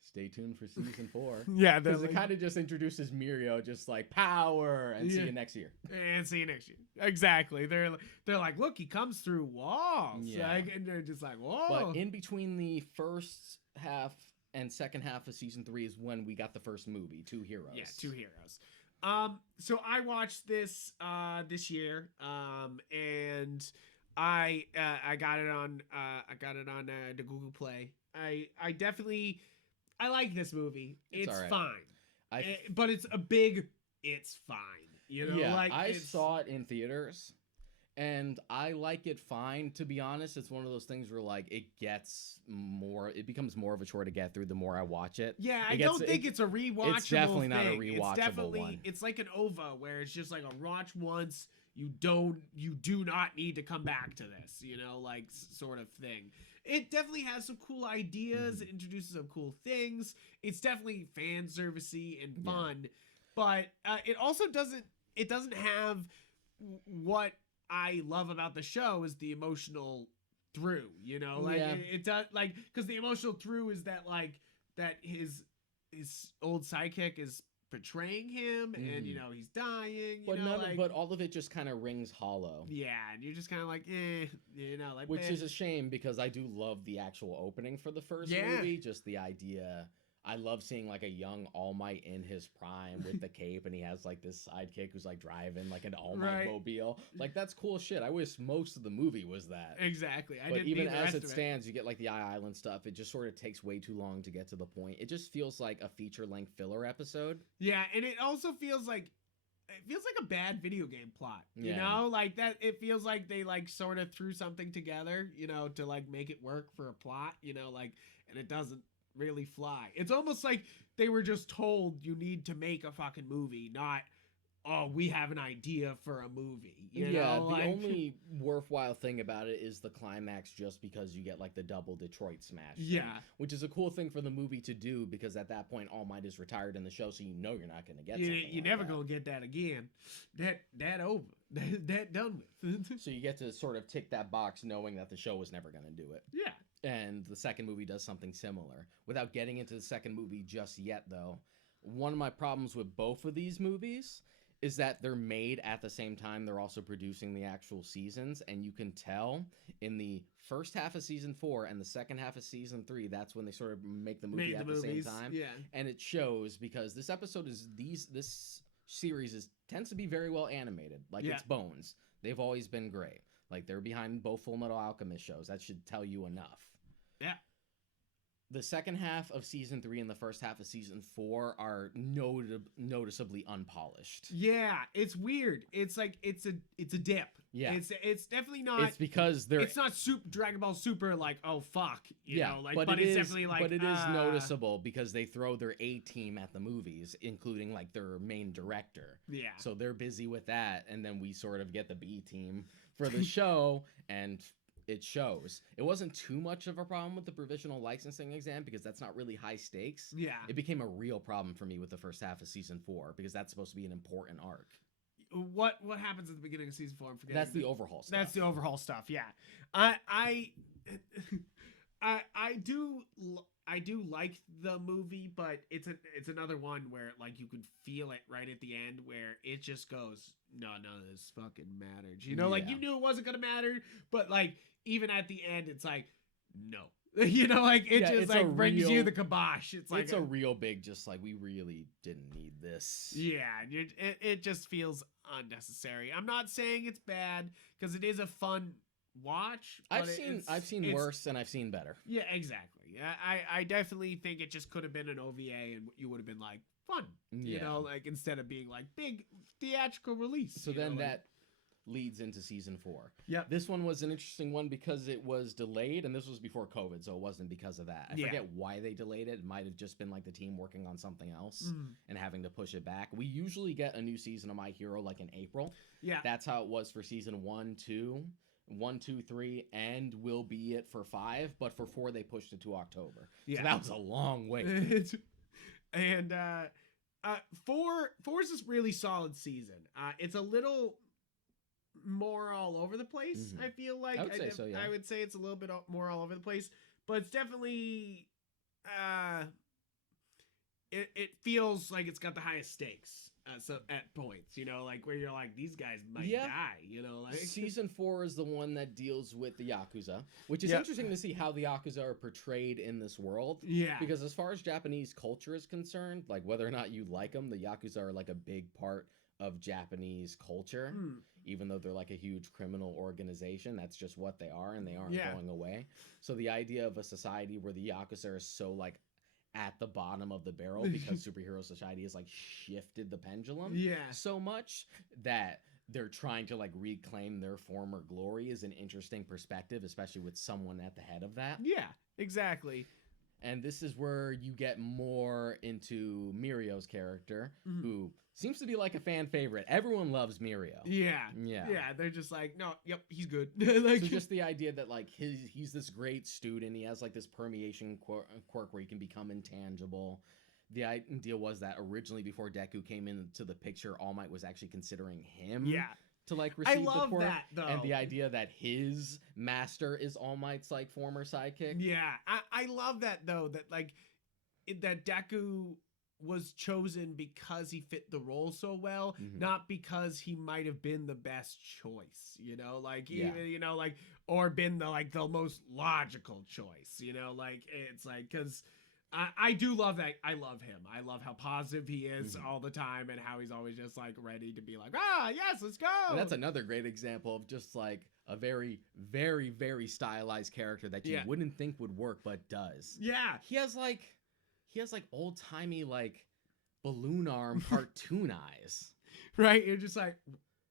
stay tuned for season 4. Yeah, because like, it kind of just introduces Mirio, just like power, and see you next year. And see you next year. Exactly. They're like, look, he comes through walls. Yeah. Like, and they're just like, whoa. But in between the first half and second half of season 3 is when we got the first movie, Two Heroes. Yeah, Two Heroes. So I watched this this year, and I got it on the Google Play. I definitely. I like this movie. It's all right. fine. But it's a big, it's fine. You know, yeah, like I saw it in theaters, and I like it fine. To be honest, it's one of those things where like it becomes more of a chore to get through the more I watch it. Yeah, I don't think it's a rewatchable. It's definitely thing. not a rewatchable It's definitely, one. It's like an OVA where it's just like a watch once. You do not need to come back to this. You know, like sort of thing. It definitely has some cool ideas. It introduces some cool things. It's definitely fan servicey and fun, but it also doesn't have what I love about the show is the emotional through. You know, like it does, like, because the emotional through is that like that his old sidekick is betraying him, and you know he's dying. But all of it just kind of rings hollow. Yeah, and you're just kind of like, you know, like, which is a shame because I do love the actual opening for the first movie. Just the idea. I love seeing like a young All Might in his prime with the cape, and he has like this sidekick who's like driving like an All Might mobile. Like that's cool shit. I wish most of the movie was that. Exactly. But even as it stands, you get like the Island stuff. It just sort of takes way too long to get to the point. It just feels like a feature-length filler episode. Yeah, and it also feels like a bad video game plot. You know, like that. It feels like they like sort of threw something together, you know, to like make it work for a plot. You know, like, and it doesn't really fly. It's almost like they were just told you need to make a fucking movie, not we have an idea for a movie. You know? The only worthwhile thing about it is the climax, just because you get like the double Detroit smash. Yeah, which is a cool thing for the movie to do because at that point All Might is retired in the show, so you know you're not going to get. You're never gonna get that again. That over. That done with. So you get to sort of tick that box, knowing that the show was never going to do it. Yeah. And the second movie does something similar. Without getting into the second movie just yet, though, one of my problems with both of these movies is that they're made at the same time they're also producing the actual seasons, and you can tell in the first half of season 4 and the second half of season 3, that's when they sort of make the movie at the same time. Yeah. And it shows because this series tends to be very well animated. Like it's Bones. They've always been great. Like they're behind both Full Metal Alchemist shows. That should tell you enough. Yeah. the second half of season 3 and the first half of season 4 are noticeably unpolished. Yeah, it's weird. It's like it's a dip. Yeah. It's definitely not. It's because they're. It's not super Dragon Ball Super like, oh fuck, you know, like, but it's is, definitely like, but it is noticeable because they throw their A team at the movies, including like their main director. Yeah. So they're busy with that, and then we sort of get the B team for the show, and it shows. It wasn't too much of a problem with the provisional licensing exam because that's not really high stakes. Yeah. It became a real problem for me with the first half of season 4 because that's supposed to be an important arc. What happens at the beginning of season 4? I'm forgetting. That's the overhaul stuff. That's the overhaul stuff. Yeah. I do like the movie, but it's another one where like you could feel it right at the end where it just goes, no, none of this fucking matters. You know, like you knew it wasn't gonna matter, but like even at the end, it's like no. You know, like it just like brings you the kibosh. It's like a real big, just like we really didn't need this. Yeah, it just feels unnecessary. I'm not saying it's bad because it is a fun watch. I've seen worse and I've seen better. Yeah, exactly. I definitely think it just could have been an OVA and you would have been like fun. You know, like instead of being like big theatrical release. So then that leads into season 4. Yeah. This one was an interesting one because it was delayed, and this was before COVID, so it wasn't because of that. I forget why they delayed it. It might have just been like the team working on something else and having to push it back. We usually get a new season of My Hero like in April. Yeah. That's how it was for season 1, 2, 3, and will be it for 5, but for 4 they pushed it to October. Yeah. So that was a long wait. And 4 is this really solid season. It's a little more all over the place. I feel like I would say so. Yeah, I would say it's a little bit more all over the place, but it's definitely it feels like it's got the highest stakes. So at points, you know, like where you're like these guys might die. You know, like season 4 is the one that deals with the Yakuza, which is interesting to see how the Yakuza are portrayed in this world. Yeah, because as far as Japanese culture is concerned, like whether or not you like them, the Yakuza are like a big part of Japanese culture. Even though they're like a huge criminal organization, that's just what they are, and they aren't going away. So the idea of a society where the Yakuza is so like at the bottom of the barrel because superhero society has like shifted the pendulum so much that they're trying to like reclaim their former glory is an interesting perspective, especially with someone at the head of that. Yeah, exactly. And this is where you get more into Mirio's character, who seems to be like a fan favorite. Everyone loves Mirio. Yeah. They're just like, no, yep, he's good. Like, so just the idea that like he's this great student. He has like this permeation quirk where he can become intangible. The idea was that originally before Deku came into the picture, All Might was actually considering him. To like receive the quirk. That though. And the idea that his master is All Might's like former sidekick. Yeah, I love that though. That like that Deku was chosen because he fit the role so well, not because he might have been the best choice. You know, like even you know like or been the most logical choice. You know, like it's like because. I do love that. I love him. I love how positive he is all the time and how he's always just like ready to be like, yes, let's go. And that's another great example of just like a very, very, very stylized character that you wouldn't think would work, but does. Yeah. He has like old timey like balloon arm cartoon eyes. Right. You're just like,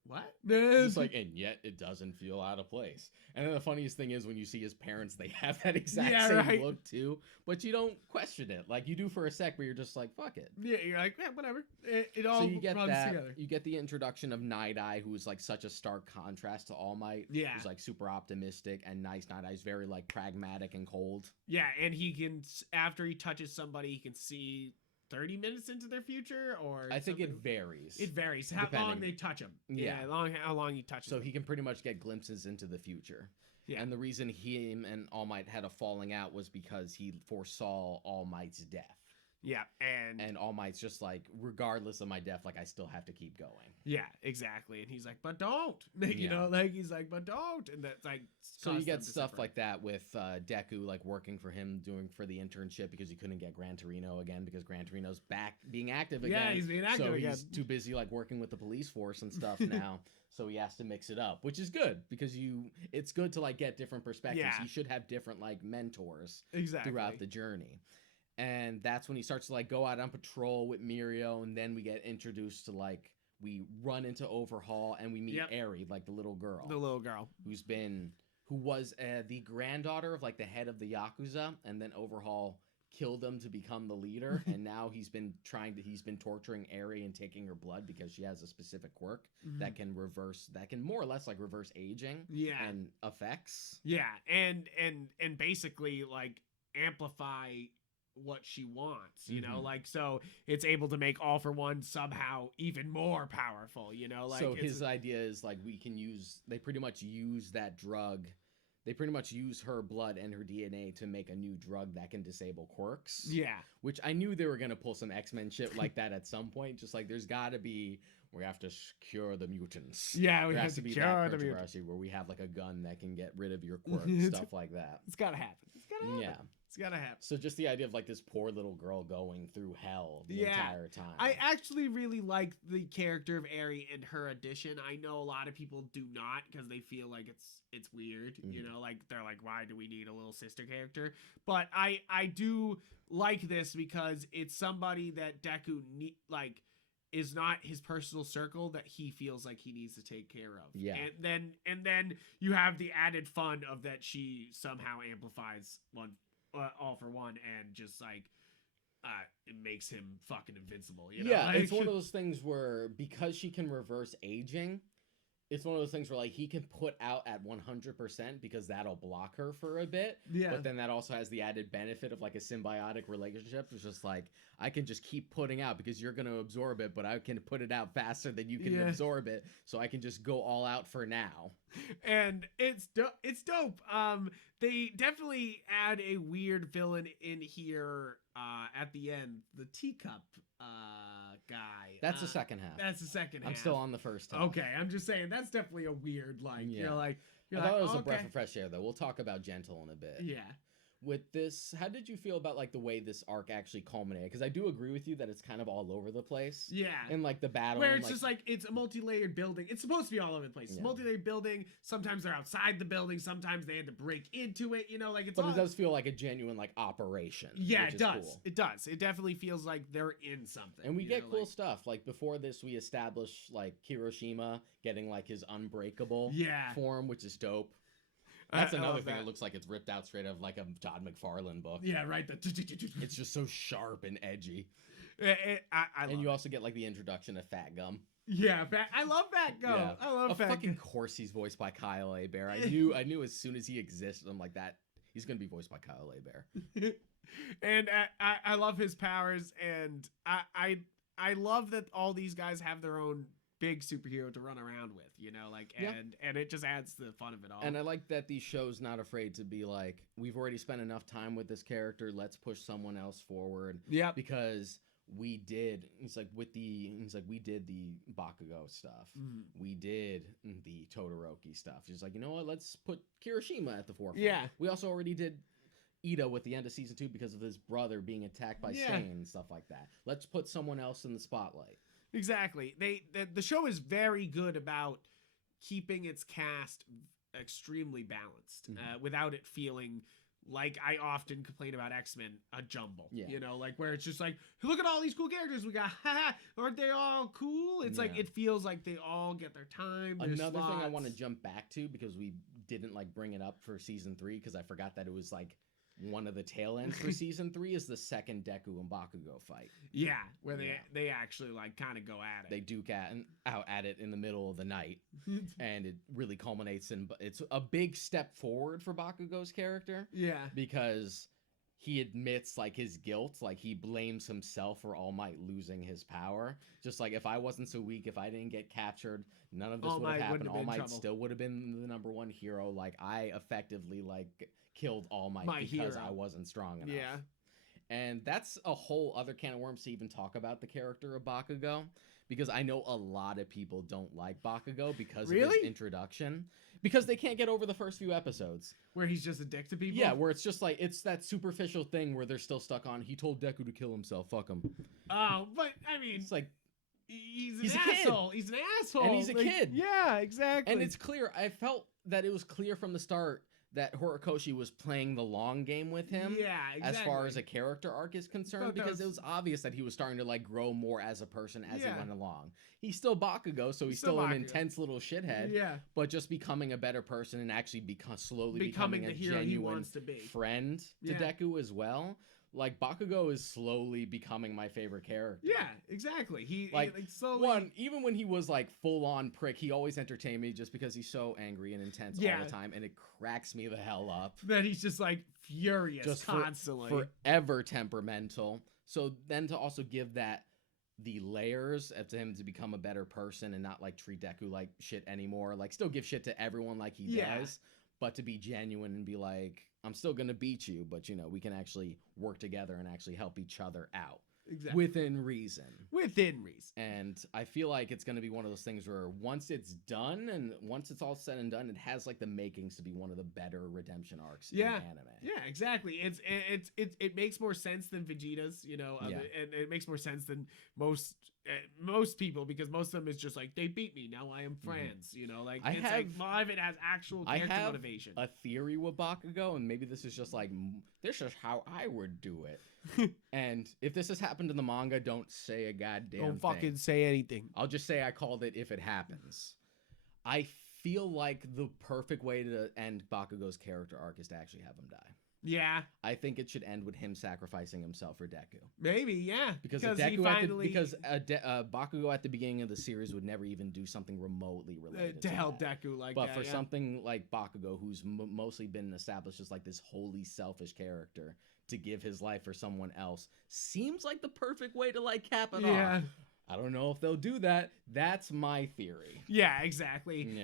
what? It's like, and yet it doesn't feel out of place. And then the funniest thing is when you see his parents, they have that exact same look too, but you don't question it. Like you do for a sec, but you're just like, fuck it. Yeah, you're like, whatever. It all runs together. You get the introduction of Night Eye, who is like such a stark contrast to All Might. Yeah. Who's like super optimistic and nice. Night Eye's very like pragmatic and cold. Yeah, and he can, after he touches somebody, he can see 30 minutes into their future, or I think it varies. It varies how long they touch him. Yeah, how long he touches. So he can pretty much get glimpses into the future. Yeah. And the reason him and All Might had a falling out was because he foresaw All Might's death. Yeah, And All Might's just like, regardless of my death, like I still have to keep going. Yeah, exactly. And he's like, but don't. You know, like he's like, but don't. And that's like, so you get stuff like that with Deku, like working for him, doing for the internship because he couldn't get Gran Torino again because Gran Torino's back being active again. Yeah, he's being active again. So he's too busy like working with the police force and stuff now. So he has to mix it up, which is good because it's good to like get different perspectives. Yeah. You should have different like mentors exactly throughout the journey. And that's when he starts to like go out on patrol with Mirio, and then we get introduced to like we run into Overhaul and we meet Eri, like the little girl. Who was the granddaughter of like the head of the Yakuza, and then Overhaul killed him to become the leader, and now he's been torturing Eri and taking her blood because she has a specific quirk that can more or less like reverse aging and effects. Yeah, and basically like amplify what she wants, you know, like, so it's able to make All for One somehow even more powerful, you know, like. So his idea is like they pretty much use that drug. They pretty much use her blood and her DNA to make a new drug that can disable quirks. Yeah. Which I knew they were going to pull some X-Men shit like that at some point. Just like there's got to be, we have to cure the mutants. Yeah, there has to be that controversy where we have like a gun that can get rid of your quirk, stuff like that. It's got to happen. It's got to happen. Yeah. It's gotta happen. So just the idea of like this poor little girl going through hell the entire time. I actually really like the character of Eri and her addition. I know a lot of people do not because they feel like it's weird. You know, like they're like, why do we need a little sister character? But I do like this because it's somebody that Deku is not his personal circle that he feels like he needs to take care of. Yeah. And then you have the added fun of that she somehow amplifies All for One and just like it makes him fucking invincible, you know? Yeah, like, it's one of those things where because she can reverse aging, it's one of those things where like he can put out at 100% because that'll block her for a bit. Yeah. But then that also has the added benefit of like a symbiotic relationship. It's just like I can just keep putting out because you're gonna absorb it, but I can put it out faster than you can absorb it, so I can just go all out for now. And it's dope. They definitely add a weird villain in here at the end, the teacup guy. That's the second half. That's the second half. I'm still on the first half. Okay, I'm just saying that's definitely a weird you're like I thought it was a breath of fresh air though. We'll talk about Gentle in a bit. Yeah. With this, how did you feel about like the way this arc actually culminated? Because I do agree with you that it's kind of all over the place. Yeah. And like the battle, where it's just like it's a multi-layered building. It's supposed to be all over the place. It's a multi-layered building. Sometimes they're outside the building. Sometimes they had to break into it. You know, like it's. But it does feel like a genuine like operation. Yeah, which it does. Cool. It does. It definitely feels like they're in something. And we get cool stuff. Like before this, we establish like Hiroshima getting like his unbreakable form, which is dope. That's another thing that looks like it's ripped out straight out of like a Todd McFarlane book. Yeah, right. It's just so sharp and edgy. And you also get like the introduction of Fat Gum. Yeah, I love Fat Gum. Yeah. I love Fat Gum. Fucking course he's voiced by Kyle A. Bear. I knew as soon as he existed, I'm like that. He's gonna be voiced by Kyle A. Bear. And I love his powers, and I love that all these guys have their own big superhero to run around with, you know, like, and it just adds to the fun of it all. And I like that these shows not afraid to be like, we've already spent enough time with this character, let's push someone else forward. Yeah, because we did we did the Bakugo stuff, we did the Todoroki stuff. Just like, you know what, let's put Kirishima at the forefront. Yeah, we also already did Ida with the end of season 2 because of his brother being attacked by Stain and stuff like that. Let's put someone else in the spotlight. Exactly. The show is very good about keeping its cast extremely balanced, without it feeling like I often complain about X-Men, a jumble. Yeah. You know, like where it's just like, look at all these cool characters we got. Aren't they all cool? It's like it feels like they all get their time. Another thing I want to jump back to because we didn't like bring it up for season 3 because I forgot that it was like one of the tail ends for season 3 is the second Deku and Bakugo fight. Yeah, where they actually like kind of go at it. They duke out at it in the middle of the night, and it really culminates in. It's a big step forward for Bakugo's character. Yeah, because he admits like his guilt, like he blames himself for All Might losing his power. Just like, if I wasn't so weak, if I didn't get captured, none of this would have happened. All Might still would have been the #1 hero. Like I effectively like killed All Might because I wasn't strong enough. Yeah. And that's a whole other can of worms to even talk about the character of Bakugo, because I know a lot of people don't like Bakugo because of his introduction, because they can't get over the first few episodes. Where he's just a dick to people? Yeah, where it's just like, it's that superficial thing where they're still stuck on, he told Deku to kill himself, fuck him. Oh, but, I mean... It's like... He's an asshole. He's an asshole. And he's a kid. Yeah, exactly. And it's clear. I felt that it was clear from the start that Horikoshi was playing the long game with him. Yeah, exactly. As far as a character arc is concerned, because it was obvious that he was starting to like grow more as a person as he went along. He's still Bakugo, so he's still an intense little shithead. Yeah. But just becoming a better person and actually slowly becoming a genuine friend to Deku as well. Like, Bakugo is slowly becoming my favorite character. Yeah, exactly. He slowly... even when he was, like, full-on prick, he always entertained me just because he's so angry and intense all the time, and it cracks me the hell up. That he's just, like, furious just constantly. Forever temperamental. So then to also give that the layers to him to become a better person and not, like, treat Deku like shit anymore. Like, still give shit to everyone like he does, but to be genuine and be like... I'm still going to beat you, but, you know, we can actually work together and actually help each other out. Exactly. Within reason. Within reason. And I feel like it's going to be one of those things where once it's done and once it's all said and done, it has, like, the makings to be one of the better redemption arcs in anime. Yeah, exactly. It makes more sense than Vegeta's, you know, and it makes more sense than most people, because most of them is just like, they beat me, now I am friends, you know, like, a lot of it has actual character motivation. A theory with Bakugo, and maybe this is just like, this is how I would do it. And if this has happened in the manga, don't say a goddamn thing. Don't fucking say anything. I'll just say I called it if it happens. I feel like the perfect way to end Bakugo's character arc is to actually have him die. Yeah. I think it should end with him sacrificing himself for Deku. Maybe, yeah. Because Bakugo at the beginning of the series would never even do something remotely related to help Deku like but that. But for something like Bakugo, who's mostly been established as like this wholly selfish character, to give his life for someone else seems like the perfect way to like cap it off. I don't know if they'll do that. That's my theory. Yeah, exactly.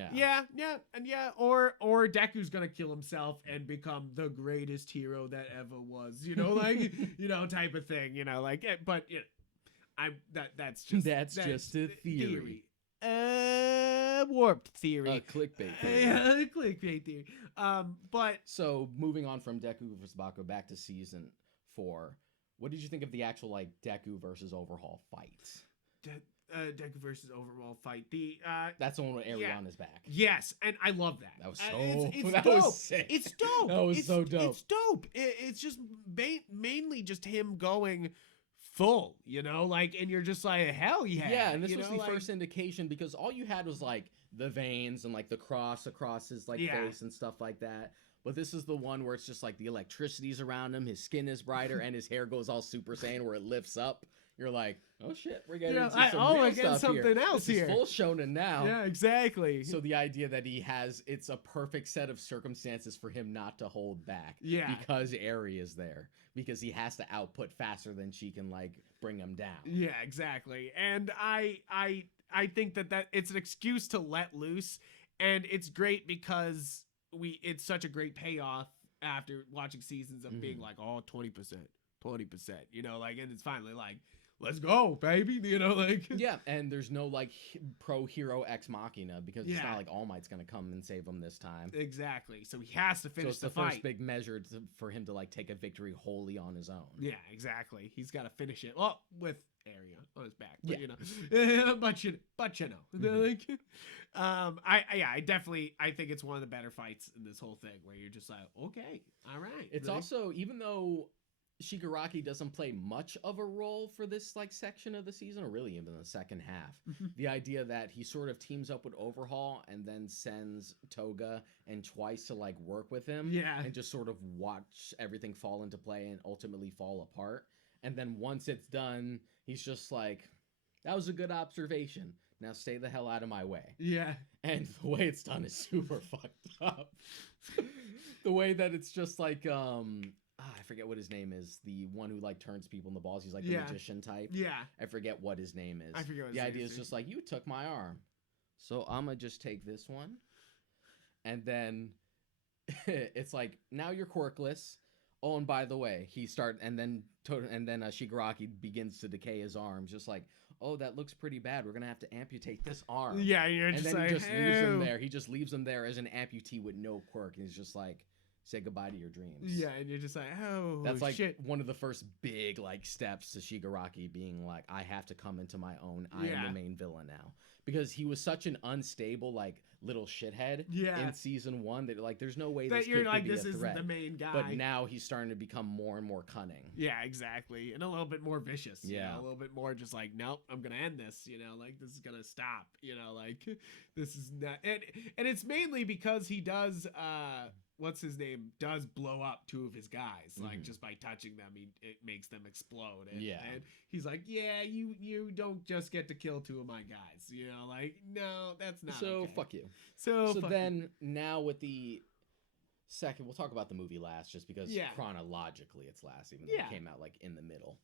Or Deku's gonna kill himself and become the greatest hero that ever was. You know, like you know, type of thing. You know, like. But you know, that's just a theory. Warped theory. A clickbait theory. Yeah, clickbait theory. But so moving on from Deku vs. Bakugo back to season 4. What did you think of the actual like Deku versus Overhaul fight? Deku versus Overhaul fight. That's the one where Arion is back. Yes, and I love that. That was so. It's that dope. Was sick. It's dope. That was so dope. It's dope. It's just mainly just him going full, you know, like, and you're just like, hell yeah. Yeah, and this was the first indication, because all you had was like the veins and like the cross across his like face and stuff like that. But this is the one where it's just like the electricity's around him, his skin is brighter, and his hair goes all Super Saiyan where it lifts up. You're like, oh shit, we're getting into some real stuff something here. else this here. Is full shonen now. Yeah, exactly. So the idea that it's a perfect set of circumstances for him not to hold back. Yeah. Because Eri is there. Because he has to output faster than she can like bring him down. Yeah, exactly. And I think that it's an excuse to let loose, and it's great because it's such a great payoff after watching seasons of being like, oh, 20%, you know, like, and it's finally like, let's go, baby, you know, like. Yeah, and there's no like pro hero ex machina, because it's not like All Might's gonna come and save him this time. Exactly. So he has to finish the fight. So it's the first big measure for him to like take a victory wholly on his own. Yeah, exactly. He's got to finish it. Well, with Area on his back, but you know, but you know, like, I definitely, I think it's one of the better fights in this whole thing, where you're just like, okay, all right. It's like, also, even though Shigaraki doesn't play much of a role for this like section of the season, or really even the second half. The idea that he sort of teams up with Overhaul and then sends Toga and Twice to like work with him, and just sort of watch everything fall into play and ultimately fall apart. And then once it's done, he's just like, that was a good observation. Now stay the hell out of my way. Yeah. And the way it's done is super fucked up. The way that it's just like, I forget what his name is. The one who like turns people in the balls. He's like the magician type. Yeah. I forget what his name is. I forget what his name is. The idea is just like, you took my arm, so I'm gonna just take this one. And then it's like, now you're quirkless. Oh, and by the way, and then And then Shigaraki begins to decay his arms, just like, oh, that looks pretty bad. We're gonna have to amputate this arm. Yeah, you're and just then like, he just leaves him "Ew." there. He just leaves him there as an amputee with no quirk, and he's just like, say goodbye to your dreams. Yeah, and you're just like, oh, That's like shit. one of the first big like steps to Shigaraki being like, I have to come into my own. I am the main villain now, because he was such an unstable like little shithead in season 1 that like there's no way That this you're kid like, could be this a isn't threat. the main guy. But now he's starting to become more and more cunning. Yeah, exactly. And a little bit more vicious. Yeah. You know, a little bit more just like, nope, I'm going to end this. You know, like, this is going to stop. You know, like, this is not. And it's mainly because he does, what's his name, does blow up 2 of his guys. Like, just by touching them, it makes them explode. And, and he's like, yeah, you don't just get to kill 2 of my guys. You know, like, no, that's not So, okay. fuck you. So then, now with the second, we'll talk about the movie last, just because chronologically it's last, even though it came out like in the middle.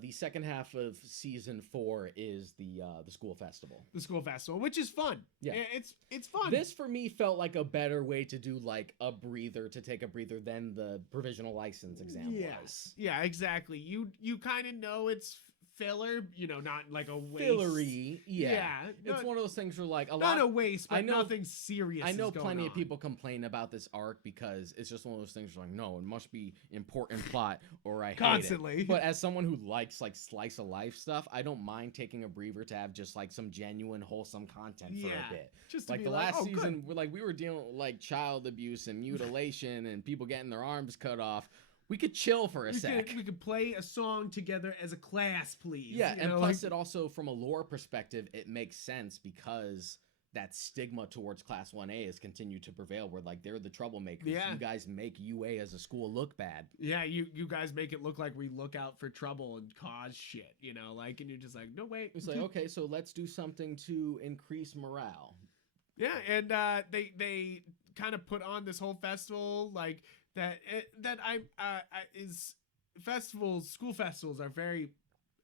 The second half of season 4 is the school festival. The school festival, which is fun. Yeah, it's fun. This for me felt like a better way to do like a breather, to take a breather than the provisional license exam was. Yeah, exactly. You kind of know it's filler, you know, not like a waste. Fillery, it's one of those things where like not a waste, but nothing serious. I know plenty of people complain about this arc because it's just one of those things where like, no, it must be important plot or I constantly hate it. But as someone who likes like slice of life stuff, I don't mind taking a breather to have just like some genuine wholesome content for a bit. Just like the last season, we were dealing with like child abuse and mutilation and people getting their arms cut off. We could chill for a sec. We could play a song together as a class, please. Yeah, and plus it also, from a lore perspective, it makes sense because that stigma towards Class 1A has continued to prevail, where like they're the troublemakers. Yeah. You guys make UA as a school look bad. Yeah, you guys make it look like we look out for trouble and cause shit, you know, like, and you're just like, no, wait. It's like, okay, so let's do something to increase morale. Yeah, and they kind of put on this whole festival like school festivals are very,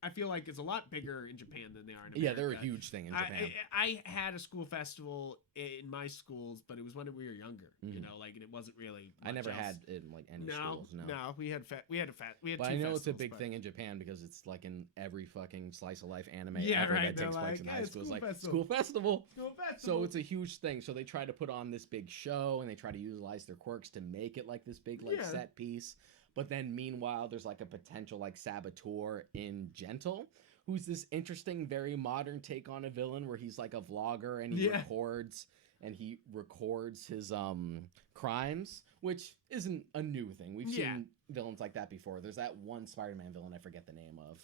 I feel like it's a lot bigger in Japan than they are in America. Yeah, they're a huge thing in Japan. I had a school festival in my schools, but it was when we were younger, you know, like, and it wasn't really much I never else. had it in like any schools. No, we had but I know it's a big thing in Japan because it's like in every fucking slice of life anime ever right, that takes place in high school. It's like school festival. So it's a huge thing. So they try to put on this big show and they try to utilize their quirks to make it like this big like set piece. But then meanwhile, there's like a potential like saboteur in Gentle, who's this interesting, very modern take on a villain where he's like a vlogger and he records his crimes, which isn't a new thing. We've seen villains like that before. There's that one Spider-Man villain I forget the name of.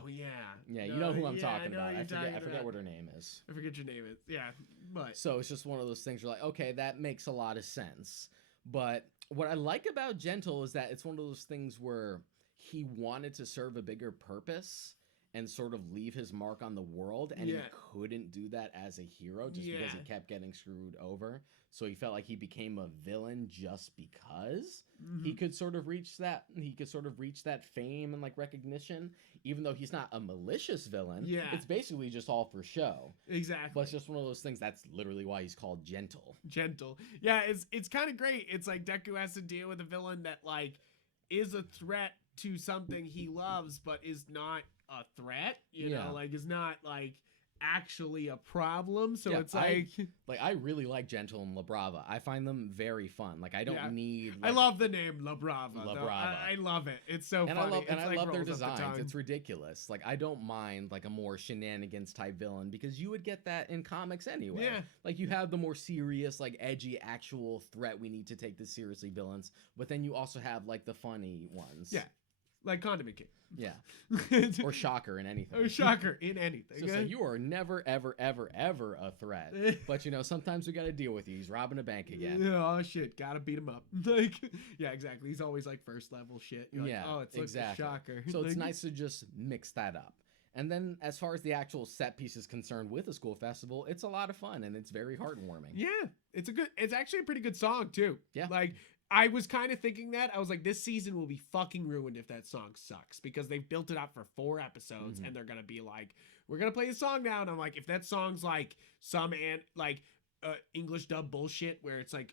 Oh yeah. Yeah, you know who I'm talking about. I forget what her name is. I forget your name is. Yeah. But so it's just one of those things where like, okay, that makes a lot of sense. But what I like about Gentle is that it's one of those things where he wanted to serve a bigger purpose and sort of leave his mark on the world, and he couldn't do that as a hero just because he kept getting screwed over. So he felt like he became a villain just because he could sort of reach that fame and like recognition, even though he's not a malicious villain. Yeah, it's basically just all for show. Exactly. But it's just one of those things. That's literally why he's called Gentle. Yeah, it's kind of great. It's like Deku has to deal with a villain that like is a threat to something he loves, but is not a threat, you know, like is not like actually a problem. So it's like I really like Gentle and La Brava. I find them very fun. Like I don't need I love the name La Brava. I love it. It's so funny. I love their designs. It's ridiculous. Like I don't mind like a more shenanigans type villain because you would get that in comics anyway. Yeah. Like you have the more serious, like edgy, actual threat, we need to take this seriously villains, but then you also have like the funny ones. Yeah. Like Condiment King. Yeah. Or Shocker in anything. So you are never, ever, ever, ever a threat. But, you know, sometimes we got to deal with you. He's robbing a bank again. Oh, shit. Got to beat him up. Like, yeah, exactly. He's always like first level shit. You're like, oh, it's exactly. Like a Shocker. So it's nice to just mix that up. And then as far as the actual set piece is concerned with the school festival, it's a lot of fun and it's very heartwarming. Yeah. It's actually a pretty good song, too. Yeah. Like, I was kind of thinking that. I was like, this season will be fucking ruined if that song sucks because they've built it up for 4 episodes and they're going to be like, we're going to play the song now. And I'm like, if that song's like English dub bullshit where it's like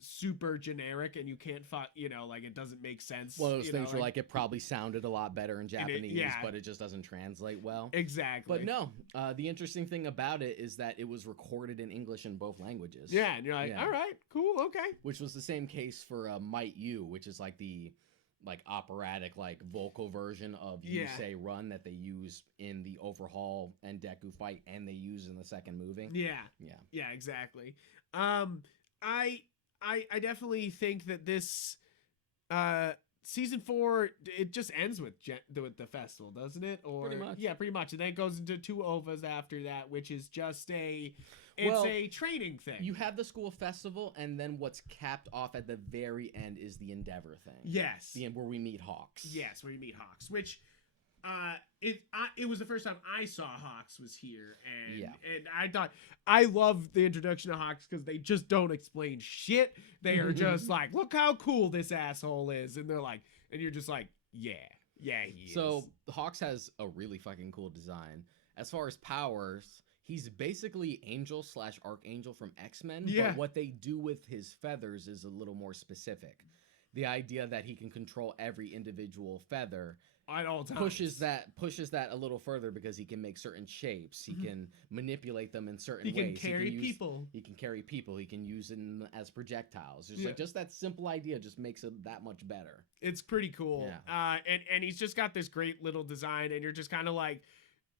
super generic and you can't like it doesn't make sense. One of those things know, where like it probably sounded a lot better in Japanese, yeah. but it just doesn't translate well. Exactly. But no, the interesting thing about it is that it was recorded in English in both languages. Yeah, and you're like, all right, cool, okay. Which was the same case for Might You, which is like the operatic vocal version of You Say Run that they use in the Overhaul and Deku fight, and they use in the second movie. Yeah, exactly. I definitely think that this season 4, it just ends with the festival, doesn't it? Or pretty much. Yeah, pretty much. And then it goes into 2 OVAs after that, which is just a training thing. You have the school festival, and then what's capped off at the very end is the Endeavor thing. Yes. The end where we meet Hawks. Yes, where you meet Hawks, which it was the first time I saw Hawks was here, and I thought I love the introduction of Hawks because they just don't explain shit. They are just like, look how cool this asshole is, and they're like, and you're just like, yeah, he is. So Hawks has a really fucking cool design. As far as powers, he's basically Angel / Archangel from X-Men, but what they do with his feathers is a little more specific. The idea that he can control every individual feather at all times pushes that a little further because he can make certain shapes. He can manipulate them in certain ways. He can carry people. He can carry people. He can use them as projectiles. Just that simple idea just makes it that much better. It's pretty cool. Yeah. And he's just got this great little design, and you're just kind of like,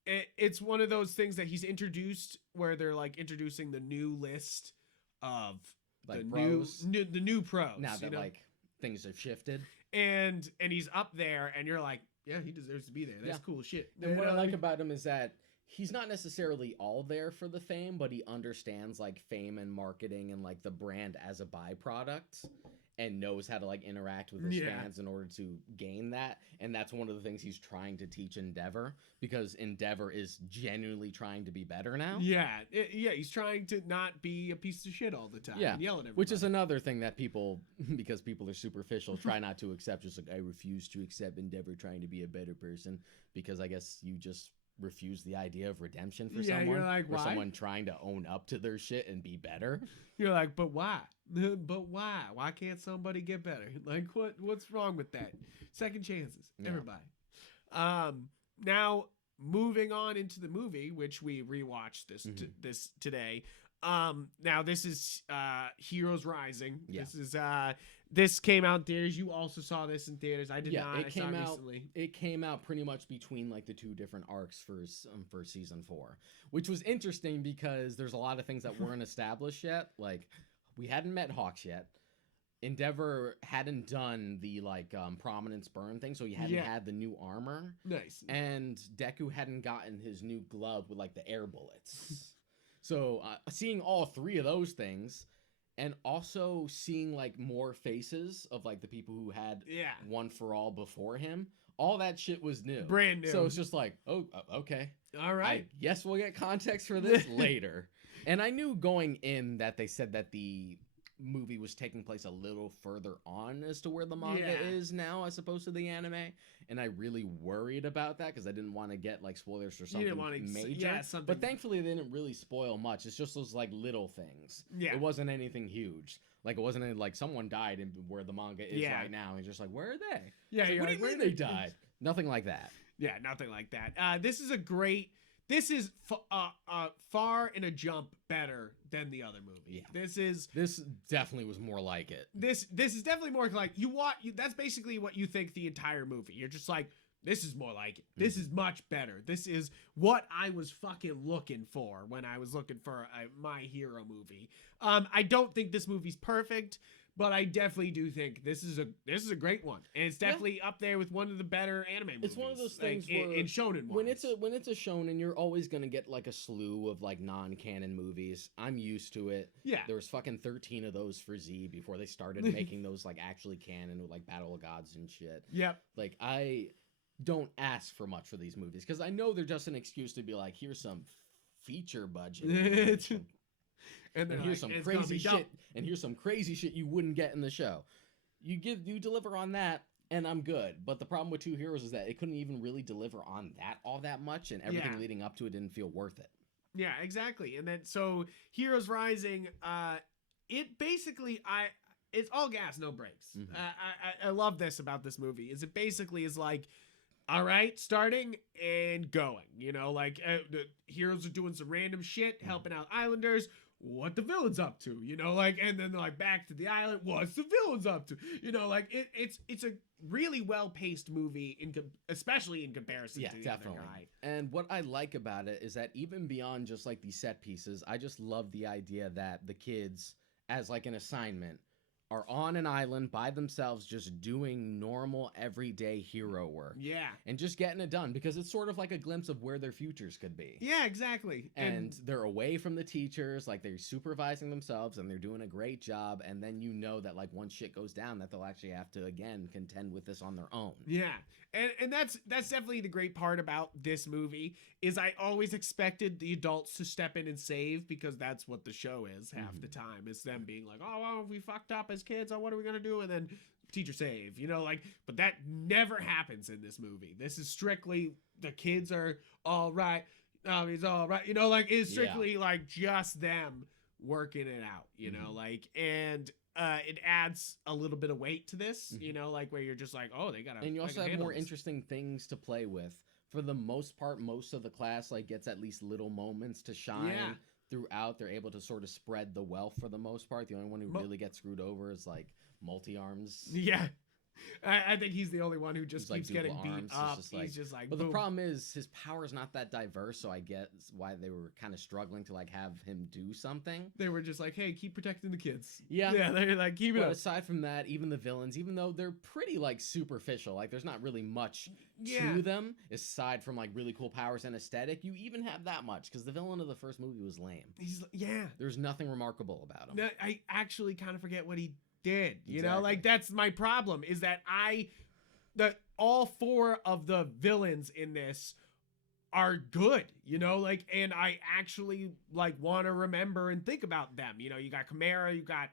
it's one of those things that he's introduced where they're like introducing the new list of like the pros. new pros. Now that things have shifted. And he's up there, and you're like, yeah, he deserves to be there. That's cool shit. And what I like about him is that he's not necessarily all there for the fame, but he understands fame and marketing and the brand as a byproduct, and knows how to interact with his fans in order to gain that. And that's one of the things he's trying to teach Endeavor, because Endeavor is genuinely trying to be better now. He's trying to not be a piece of shit all the time. Yeah, and yell at everybody. Which is another thing that people, because people are superficial, try not to accept. Just I refuse to accept Endeavor trying to be a better person, because I guess you just refuse the idea of redemption for someone. You're like, or why? Someone trying to own up to their shit and be better. You're like, but why? But why? Why can't somebody get better? Like, what's wrong with that? Second chances, everybody. Now moving on into the movie, which we rewatched this today. Now this is Heroes Rising. This came out in theaters. You also saw this in theaters. I did not. It came out pretty much between the 2 different arcs for season 4, which was interesting because there's a lot of things that weren't established yet. We hadn't met Hawks yet. Endeavor hadn't done the prominence burn thing, so he hadn't had the new armor. Nice. And Deku hadn't gotten his new glove with the air bullets. So seeing all 3 of those things, and also seeing more faces of the people who had One for All before him, all that shit was new. Brand new. So it's just okay. All right. I guess we'll get context for this later. And I knew going in that they said that the movie was taking place a little further on as to where the manga is now as opposed to the anime, and I really worried about that because I didn't want to get spoilers for something major. But thankfully they didn't really spoil much. It's just those little things. It wasn't anything huge. It wasn't any, someone died in where the manga is right now, and just where are they? What do you mean they died? Nothing like that. Yeah, nothing like that. This is a great. This is far in a jump better than the other movie. Yeah. This definitely was more like it. This is definitely more like that's basically what you think the entire movie. You're just like, this is more like it. This is much better. This is what I was fucking looking for when I was looking for a My Hero movie. I don't think this movie's perfect, but I definitely do think this is a great one, and it's definitely up there with one of the better anime movies. It's one of those things where in shonen when it's a shonen, you're always gonna get a slew of non-canon movies. I'm used to it. Yeah, there was fucking 13 of those for Z before they started making those actually canon with Battle of Gods and shit. Yep. I don't ask for much for these movies because I know they're just an excuse to be here's some feature budget. And here's some crazy shit. And here's some crazy shit you wouldn't get in the show. You deliver on that, and I'm good. But the problem with 2 Heroes is that it couldn't even really deliver on that all that much, and everything leading up to it didn't feel worth it. Yeah, exactly. And then so Heroes Rising, it basically it's all gas, no brakes. Mhm. I love this about this movie. Is it basically is like, all right, starting and going. You know, like the heroes are doing some random shit, helping out islanders. What the villains up to? You know, like, and then they're like back to the island. What's the villains up to? You know, like it's a really well paced movie especially in comparison Yeah, to the definitely. other guy. And what I like about it is that even beyond just like these set pieces, I just love the idea that the kids, as like an assignment, are on an island by themselves just doing normal everyday hero work Yeah. and just getting it done, because it's sort of like a glimpse of where their futures could be. Yeah, exactly. And they're away from the teachers, like they're supervising themselves and they're doing a great job, and then you know that like once shit goes down that they'll actually have to again contend with this on their own. Yeah. And that's definitely the great part about this movie is I always expected the adults to step in and save, because that's what the show is half the time. It's them being like, oh, well, we fucked up as kids. Oh, what are we going to do? And then teacher save, you know, like, but that never happens in this movie. This is strictly the kids are all right. He's all right. You know, like it's strictly like just them working it out, you know, like, and it adds a little bit of weight to this, you know, like where you're just like, oh, they gotta. And you also have more this. interesting things to play with. For the most part, most of the class like gets at least little moments to shine throughout. They're able to sort of spread the wealth for the most part. The only one who really gets screwed over is like multi-arms. Yeah. I think he's the only one who just keeps getting beat up. He's just like, but boom. the problem is his power is not that diverse, so I get why they were kind of struggling to like have him do something. They were just like, hey, keep protecting the kids. Yeah, they're like, keep it up. Aside from that, even the villains, even though they're pretty like superficial, like there's not really much to them aside from like really cool powers and aesthetic. You even have that much because the villain of the first movie was lame. There's nothing remarkable about him. No, I actually kind of forget what he did. You know, like that's my problem is that all four of the villains in this are good, you know, like, and I actually like want to remember and think about them. You know, you got Chimera, you got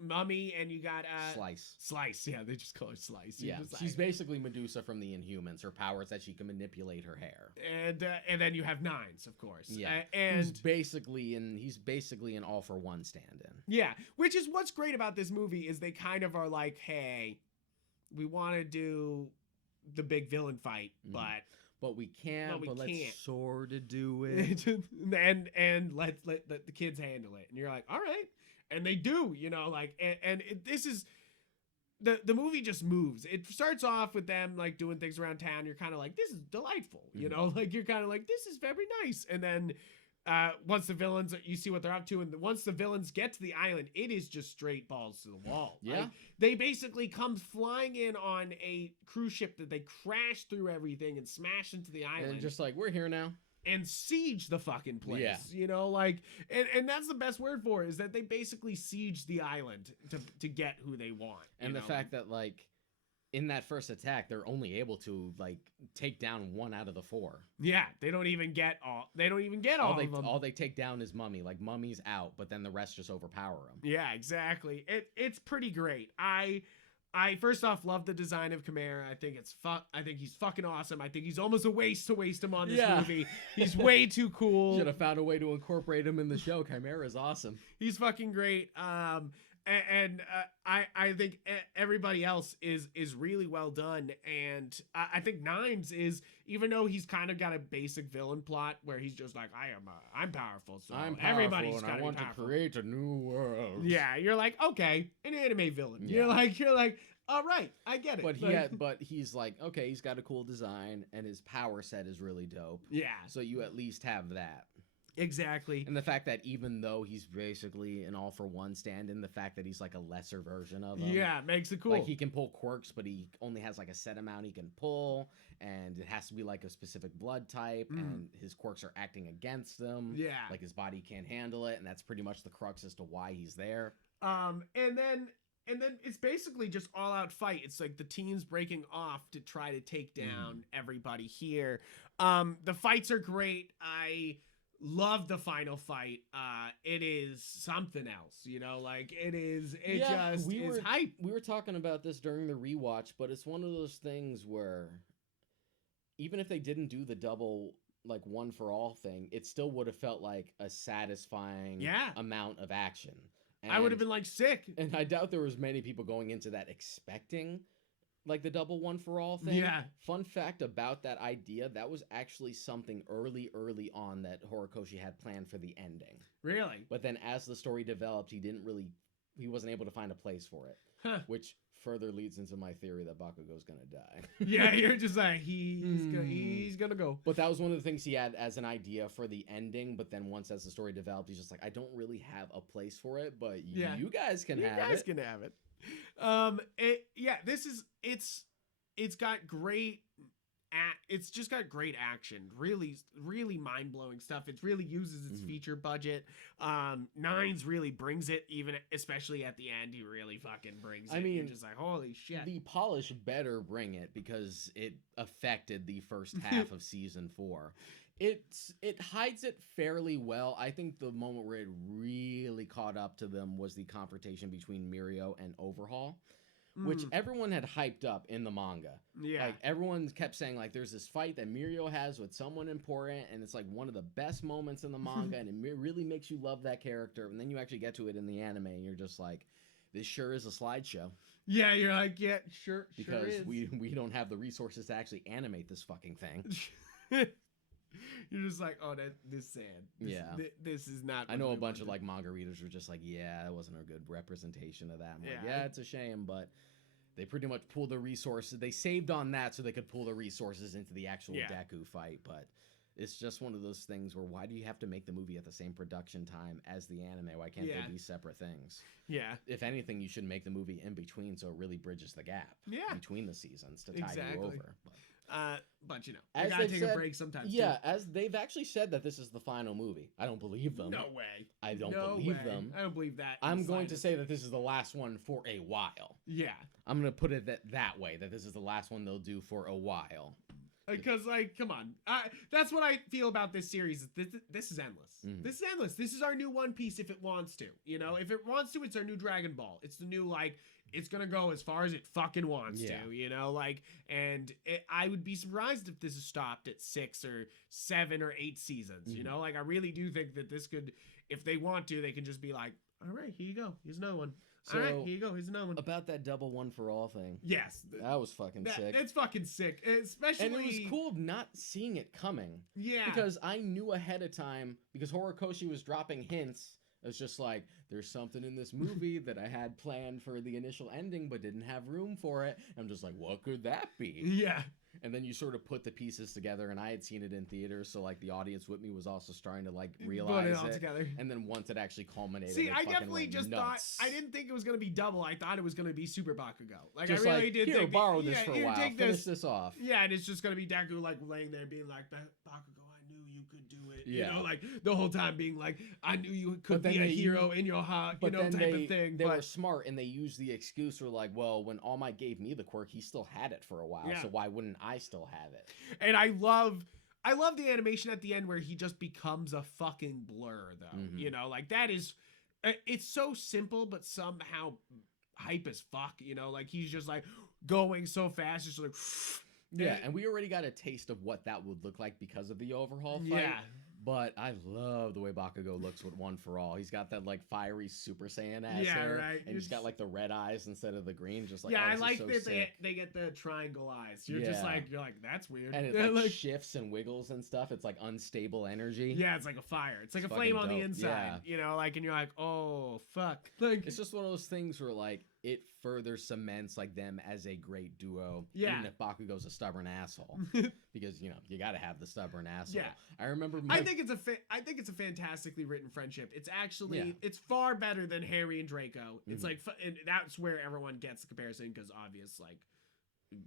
Mummy, and you got Slice. Yeah, they just call her Slice. Yeah, she's basically Medusa from the Inhumans. Her power is that she can manipulate her hair. And then you have Nines, of course. Yeah, and he's basically an all for one stand-in. Yeah, which is what's great about this movie is they kind of are like, hey, we want to do the big villain fight, but we can't. Let's sort of do it, and let the kids handle it. And you're like, all right, and they do, you know, like, this is the movie just moves. It starts off with them like doing things around town. You're kind of like, this is delightful, you know, like you're kind of like, this is very nice, and then. Once the villains, you see what they're up to, and once the villains get to the island, it is just straight balls to the wall. Yeah, like, they basically come flying in on a cruise ship that they crash through everything and smash into the island, and just like, we're here now, and siege the fucking place. You know, like, and that's the best word for it, is that they basically siege the island to get who they want. And the fact that like. In that first attack, they're only able to like take down 1 out of the 4. Yeah, they don't even get all. They don't even get all of them. All they take down is Mummy. Like Mummy's out, but then the rest just overpower him. Yeah, exactly. It's pretty great. I first off love the design of Chimera. I think I think he's fucking awesome. I think he's almost a waste to waste him on this movie. He's way too cool. Should have found a way to incorporate him in the show. Chimera is awesome. He's fucking great. I think everybody else is really well done, and I think Nines is, even though he's kind of got a basic villain plot where he's just like, I'm powerful, so everybody's got to be powerful. I want to create a new world. Yeah, you're like, okay, an anime villain. Yeah. You're like, all right, I get it. But he's like, okay, he's got a cool design, and his power set is really dope. Yeah. So you at least have that. Exactly. And the fact that even though he's basically an all-for-one stand-in, the fact that he's like a lesser version of him. Yeah, makes it cool. Like he can pull quirks, but he only has like a set amount he can pull, and it has to be like a specific blood type, and his quirks are acting against him. Yeah. Like his body can't handle it, and that's pretty much the crux as to why he's there. And then it's basically just all-out fight. It's like the teams breaking off to try to take down everybody here. The fights are great. I love the final fight. It is something else, you know, like is hype. We were talking about this during the rewatch, but it's one of those things where even if they didn't do the double like one for all thing, it still would have felt like a satisfying amount of action. And, I would have been like sick. And I doubt there was many people going into that expecting like the double one for all thing. Yeah. Fun fact about that idea, that was actually something early on that Horikoshi had planned for the ending. Really? But then as the story developed, he wasn't able to find a place for it. Huh. Which further leads into my theory that Bakugo's gonna die. Yeah, you're just like, he's gonna go. But that was one of the things he had as an idea for the ending, but then once as the story developed, he's just like, I don't really have a place for it, but you guys can have it. You guys can have it. It's got great it's just got great action, really mind-blowing stuff. It really uses its feature budget. Nines really brings it, even especially at the end. He really fucking brings it. I mean, you're just like, holy shit. The polish better bring it because it affected the first half of season 4. It hides it fairly well. I think the moment where it really caught up to them was the confrontation between Mirio and Overhaul, which everyone had hyped up in the manga. Yeah. Like, everyone kept saying, like, there's this fight that Mirio has with someone important, and it's, like, one of the best moments in the manga, and it really makes you love that character. And then you actually get to it in the anime, and you're just like, this sure is a slideshow. Yeah, you're like, yeah, sure because is. we don't have the resources to actually animate this fucking thing. You're just like, oh, this is sad. This is not. I know a bunch of like manga readers were just like, yeah, that wasn't a good representation of that. I'm like, yeah, it's a shame, but they pretty much pulled the resources. They saved on that so they could pull the resources into the actual Deku fight. But it's just one of those things where why do you have to make the movie at the same production time as the anime? Why can't they be separate things? Yeah. If anything, you should make the movie in between so it really bridges the gap between the seasons to tie you over. But you know, you gotta take a break sometimes. Yeah, as they've actually said that this is the final movie. I don't believe them. No way. I don't believe them. I don't believe that. I'm going to say that this is the last one for a while. Yeah. I'm going to put it that way, that this is the last one they'll do for a while. Because, like, come on. That's what I feel about this series. This is endless. This is endless. This is our new One Piece if it wants to. You know, if it wants to, it's our new Dragon Ball. It's the new, like, it's going to go as far as it fucking wants to, you know? Like, and I would be surprised if this is stopped at 6 or 7 or 8 seasons, you know? Like, I really do think that this could, if they want to, they can just be like, all right, here you go. Here's another one. So, all right, here you go. Here's another one. About that double one for all thing. Yes. That was fucking sick. That's fucking sick. Especially... And it was cool not seeing it coming. Yeah. Because I knew ahead of time, because Horikoshi was dropping hints. It's just like, there's something in this movie that I had planned for the initial ending, but didn't have room for it. I'm just like, what could that be? Yeah. And then you sort of put the pieces together, and I had seen it in theaters, so like the audience with me was also starting to like realize it all together. And then once it actually culminated, see, I definitely just thought, I didn't think it was gonna be double. I thought it was gonna be Super Bakugo. Like, just I really did. Here, borrow this for a while. Finish this off. Yeah, and it's just gonna be Deku like laying there being like, Bakugo, I knew you could do it. You know, like the whole time being like, I knew you could be a hero in your heart, you know, type of thing. They were smart, and they used the excuse for like, well, when All Might gave me the quirk, he still had it for a while, so why wouldn't I still have it? And I love the animation at the end where he just becomes a fucking blur, though. You know, like that is, it's so simple, but somehow hype as fuck. You know, like he's just like going so fast, just like. Yeah, and we already got a taste of what that would look like because of the Overhaul fight. Yeah. But I love the way Bakugo looks with One for All. He's got that like fiery Super Saiyan ass hair, right? And he's got like the red eyes instead of the green. Just like, I like that they get the triangle eyes. You're just like, that's weird. And it like shifts and wiggles and stuff. It's like unstable energy. Yeah, it's like a fire. It's like a flame on the inside. You know, like, and you're like, oh fuck. Like, it's just one of those things where like it further cements like them as a great duo. Yeah. Even if Bakugo's a stubborn asshole, because you know you got to have the stubborn asshole. Yeah. I remember. I think it's a fantastically written friendship. It's actually it's far better than Harry and Draco. It's like, and that's where everyone gets the comparison because obvious like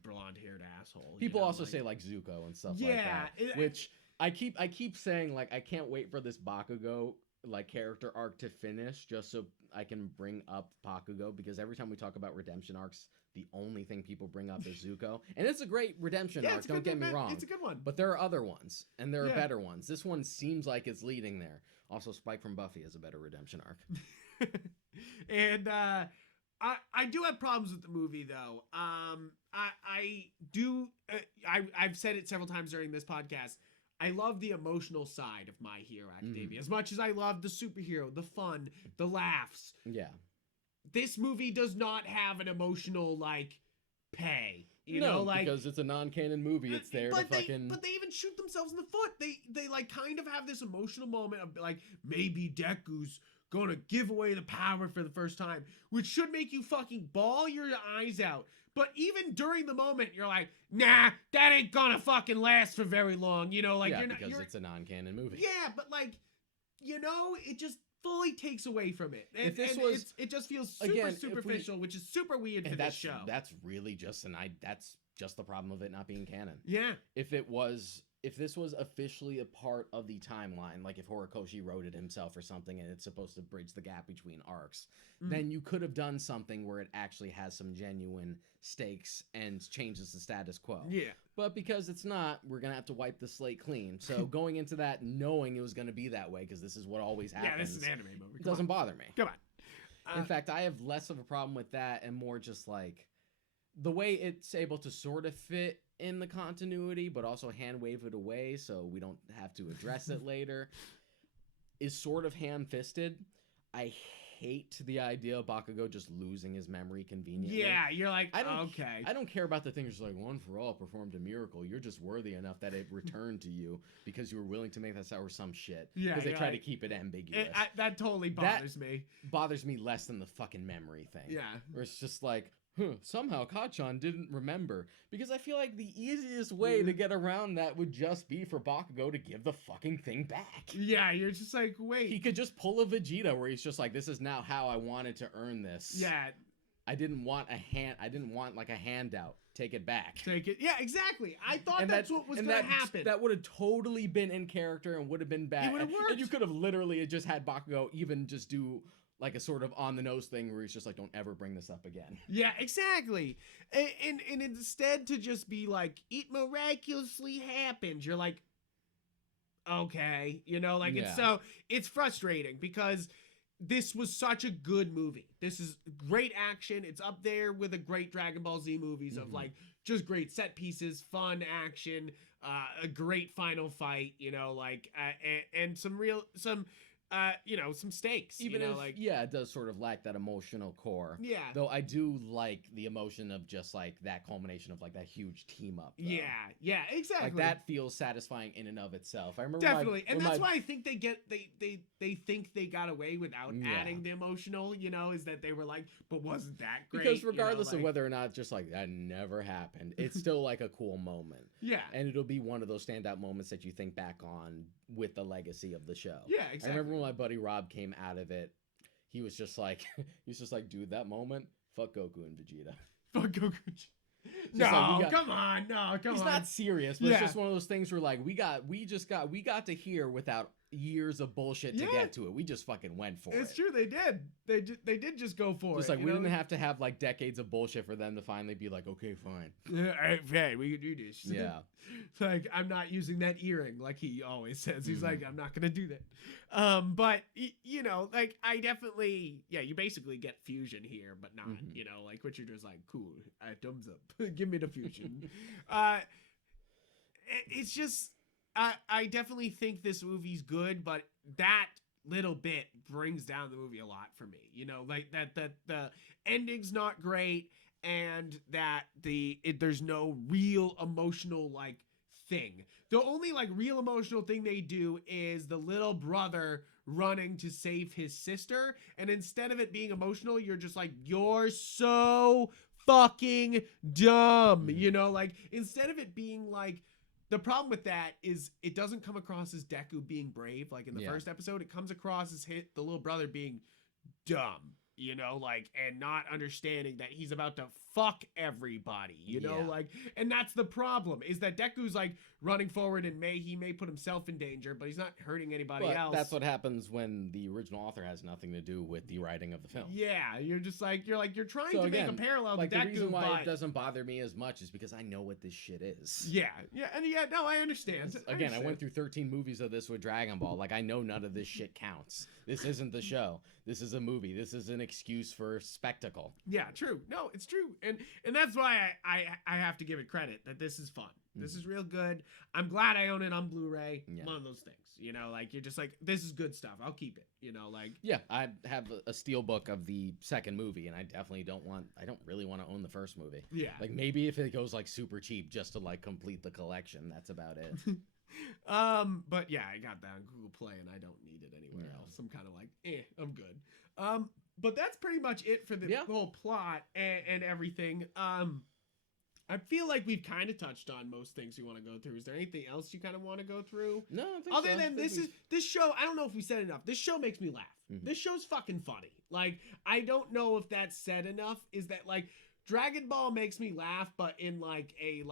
blonde haired asshole. People also say like Zuko and stuff like that, which I keep saying like I can't wait for this Bakugo like character arc to finish just so I can bring up Bakugo, because every time we talk about redemption arcs, the only thing people bring up is Zuko. And it's a great redemption arc, don't get me wrong. It's a good one. But there are other ones, and there are better ones. This one seems like it's leading there. Also, Spike from Buffy has a better redemption arc. And I do have problems with the movie, though. I've said it several times during this podcast. I love the emotional side of My Hero Academia as much as I love the superhero, the fun, the laughs. Yeah. This movie does not have an emotional like pay. You no, know, like because it's a non-canon movie. It's there to fucking. But they even shoot themselves in the foot. They like kind of have this emotional moment of like maybe Deku's gonna give away the power for the first time, which should make you fucking bawl your eyes out. But even during the moment, you're like, nah, that ain't gonna fucking last for very long. You know, like yeah, you're not. Because it's a non-canon movie. Yeah, but like, you know, it just fully takes away from it. And, If this was, it just feels super again, superficial, which is super weird for this show. That's really just that's just the problem of it not being canon. Yeah. If this was officially a part of the timeline, like if Horikoshi wrote it himself or something and it's supposed to bridge the gap between arcs, then you could have done something where it actually has some genuine stakes and changes the status quo. Yeah. But because it's not, we're going to have to wipe the slate clean. So going into that knowing it was going to be that way, because this is what always happens. Yeah, this is an anime movie. It doesn't bother me. Come on. In fact, I have less of a problem with that and more just like the way it's able to sort of fit in the continuity, but also hand wave it away so we don't have to address it later, is sort of ham-fisted. I hate the idea of Bakugo just losing his memory conveniently. Yeah, you're like, okay. I don't care about the things like One for All performed a miracle. You're just worthy enough that it returned to you because you were willing to make that or some shit. Yeah, because they try to keep it ambiguous. That totally bothers me. Bothers me less than the fucking memory thing. Yeah. Where it's just like, somehow Kachan didn't remember. Because I feel like the easiest way to get around that would just be for Bakugo to give the fucking thing back. Yeah, you're just like, wait. He could just pull a Vegeta where he's just like, this is now how I wanted to earn this. Yeah. I didn't want like a handout. Take it back. Take it. Yeah, exactly. I thought that's what was going to happen. That would have totally been in character and would have been bad. It would have worked. And you could have literally just had Bakugo even just do like a sort of on-the-nose thing where he's just like, don't ever bring this up again. Yeah, exactly. And instead to just be like, it miraculously happened, you're like, okay. You know, like, it's frustrating because this was such a good movie. This is great action. It's up there with the great Dragon Ball Z movies of like, just great set pieces, fun action, a great final fight, you know, like, and some stakes. Even you know, if, like, it does sort of lack that emotional core. Yeah. Though I do like the emotion of just like that culmination of like that huge team up. Though. Yeah, exactly. Like that feels satisfying in and of itself. I remember definitely, and that's why I think they think they got away without adding the emotional. You know, is that they were like, but wasn't that great? Because regardless of whether or not just like that never happened, it's still like a cool moment. Yeah, and it'll be one of those standout moments that you think back on with the legacy of the show. Yeah, exactly. I remember when my buddy Rob came out of it, he was just like, dude, that moment, fuck Goku and Vegeta. Fuck Goku. Come on. He's not serious, but it's just one of those things where like we got to hear without years of bullshit to get to it. We just fucking went for it. It's true, they did. They did just go for it. Just like we didn't have to have like decades of bullshit for them to finally be like, okay, fine. Hey, we can do this. Yeah. Like, I'm not using that earring like he always says. He's like, I'm not gonna do that. But you know, like I definitely, you basically get fusion here, but not, you know, like what you're just like, cool, thumbs up, give me the fusion. It's just, I definitely think this movie's good, but that little bit brings down the movie a lot for me. You know, like that the ending's not great, and that there's no real emotional like thing. The only like real emotional thing they do is the little brother running to save his sister, and instead of it being emotional, you're just like, you're so fucking dumb. You know, like instead of it being like, the problem with that is it doesn't come across as Deku being brave. Like in the first episode, it comes across as the little brother being dumb, you know, like, and not understanding that he's about to fuck everybody, you know, like, and that's the problem is that Deku's like running forward and he may put himself in danger, but he's not hurting anybody else. That's what happens when the original author has nothing to do with the writing of the film. Yeah, you're just like, you're trying to make a parallel like to Deku. The reason why it doesn't bother me as much is because I know what this shit is. I understand. I went through 13 movies of this with Dragon Ball. Like, I know none of this shit counts. This isn't the show. This is a movie. This is an excuse for spectacle. Yeah, true. No, it's true. And that's why I have to give it credit that this is fun. This is real good. I'm glad I own it on Blu-ray. One of those things, you know, like you're just like, this is good stuff. I'll keep it, you know, like. Yeah, I have a steelbook of the second movie, and I definitely don't really want to own the first movie. Yeah. Like maybe if it goes like super cheap just to like complete the collection, that's about it. But yeah, I got that on Google Play and I don't need it anywhere else. I'm kind of like, I'm good. But that's pretty much it for the whole plot and everything. I feel like we've kind of touched on most things we want to go through. Is there anything else you kind of want to go through? No, I think other so. than this show, I don't know if we said enough. This show makes me laugh. This show's fucking funny. Like, I don't know if that's said enough. Is that like Dragon Ball makes me laugh, but in like a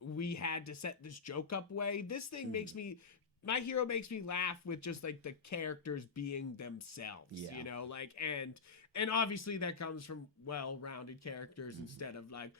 we had to set this joke up way. This thing makes me. My Hero makes me laugh with just like the characters being themselves, you know, like and obviously that comes from well-rounded characters instead of like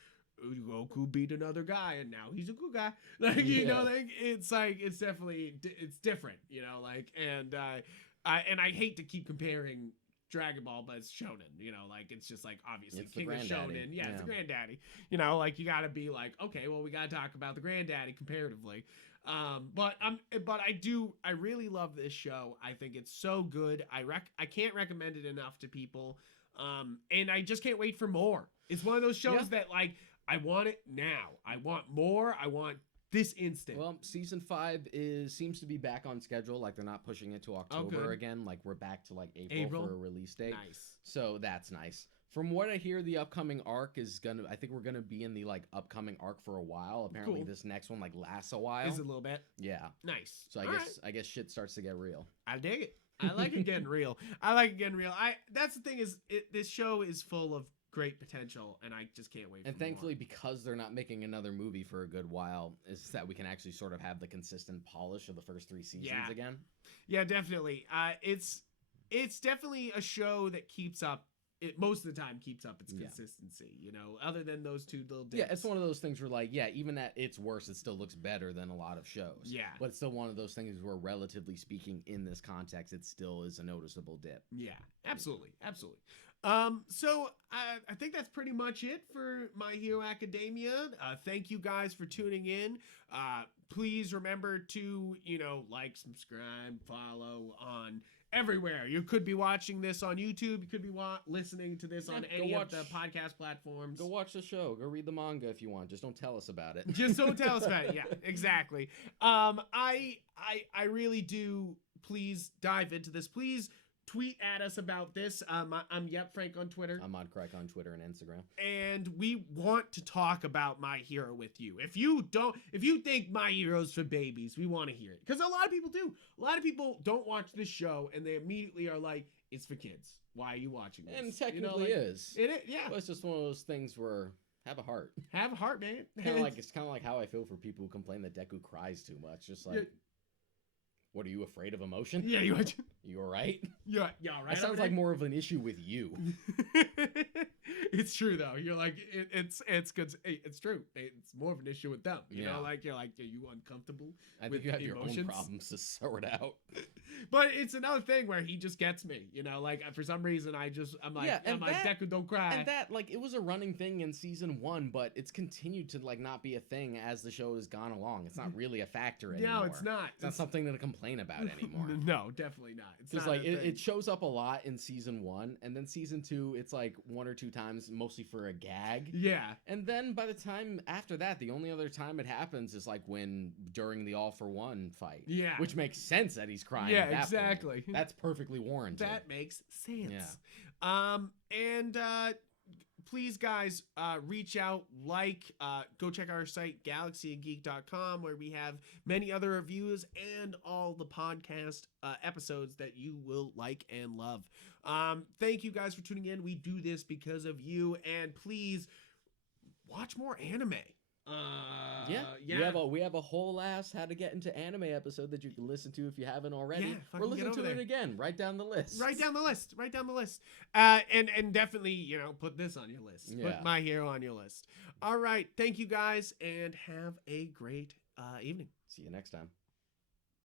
Goku beat another guy and now he's a cool guy. Like, you know, like it's definitely it's different, you know, like and I hate to keep comparing Dragon Ball, but it's shonen, you know, like it's just like obviously it's King of Shonen. Yeah, it's the granddaddy. You know, like you gotta be like, okay, well we gotta talk about the granddaddy comparatively. But I really love this show. I think it's so good. I can't recommend it enough to people. And I just can't wait for more. It's one of those shows that like I want it now. I want more. I want this instant. Well, season 5 seems to be back on schedule. Like they're not pushing it to October again. Like we're back to like April for a release date. Nice. So that's nice. From what I hear, the upcoming arc I think we're gonna be in the like upcoming arc for a while. Apparently this next one like lasts a while. Is it a little bit? Yeah. Nice. So I guess shit starts to get real. I dig it. I like it getting real. That's the thing is this show is full of great potential and I just can't wait for And thankfully more. because they're not making another movie for a good while is that we can actually sort of have the consistent polish of the first 3 seasons again. Yeah, definitely. It's definitely a show that keeps up. It most of the time keeps up its consistency, you know, other than those two little dips. Yeah, it's one of those things where like, even at its worst, it still looks better than a lot of shows. Yeah. But it's still one of those things where relatively speaking in this context, it still is a noticeable dip. Yeah, absolutely. Absolutely. So I think that's pretty much it for My Hero Academia. Thank you guys for tuning in. Please remember to, you know, like, subscribe, follow on everywhere. You could be watching this on YouTube. You could be listening to this on any of the podcast platforms. Go watch the show. Go read the manga if you want. Just don't tell us about it. Just don't tell us about it. Yeah, exactly. I really do. Please dive into this. Please tweet at us about this. I'm Yupfrank on Twitter. I'm Oddcrack on Twitter and Instagram. And we want to talk about My Hero with you. If you think My Hero's for babies, we want to hear it. Because a lot of people do. A lot of people don't watch this show and they immediately are like, it's for kids. Why are you watching this? And it technically you know, like, is. It is, yeah. But it's just one of those things where have a heart. Have a heart, man. It's kind of like how I feel for people who complain that Deku cries too much. Just like, what, are you afraid of emotion? Yeah, you all right? Yeah, right. That sounds like more of an issue with you. It's true though. You're like it's good. It's true. It's more of an issue with them. You know, like you're like, are you uncomfortable? I think you have your own problems to sort out. But it's another thing where he just gets me. You know, like for some reason I'm like Deku, don't cry. And that like it was a running thing in season 1, but it's continued to like not be a thing as the show has gone along. It's not really a factor anymore. No, it's not. It's not something to complain about anymore. No, definitely not. It's just not like it shows up a lot in season 1, and then season 2, it's like 1 or 2 times, mostly for a gag. Yeah. And then by the time after that, the only other time it happens is like when during the All for One fight. Yeah. Which makes sense that he's crying. Yeah, at that exactly. Point. That's perfectly warranted. That makes sense. Yeah. And please, guys, reach out, go check our site, galaxyandgeek.com, where we have many other reviews and all the podcast episodes that you will like and love. Thank you guys for tuning in. We do this because of you, and please watch more anime. We have a whole ass how to get into anime episode that you can listen to if you haven't already. Or listen to it again. Write down the list. Write down the list. And definitely, you know, put this on your list. Yeah. Put My Hero on your list. All right. Thank you guys and have a great evening. See you next time.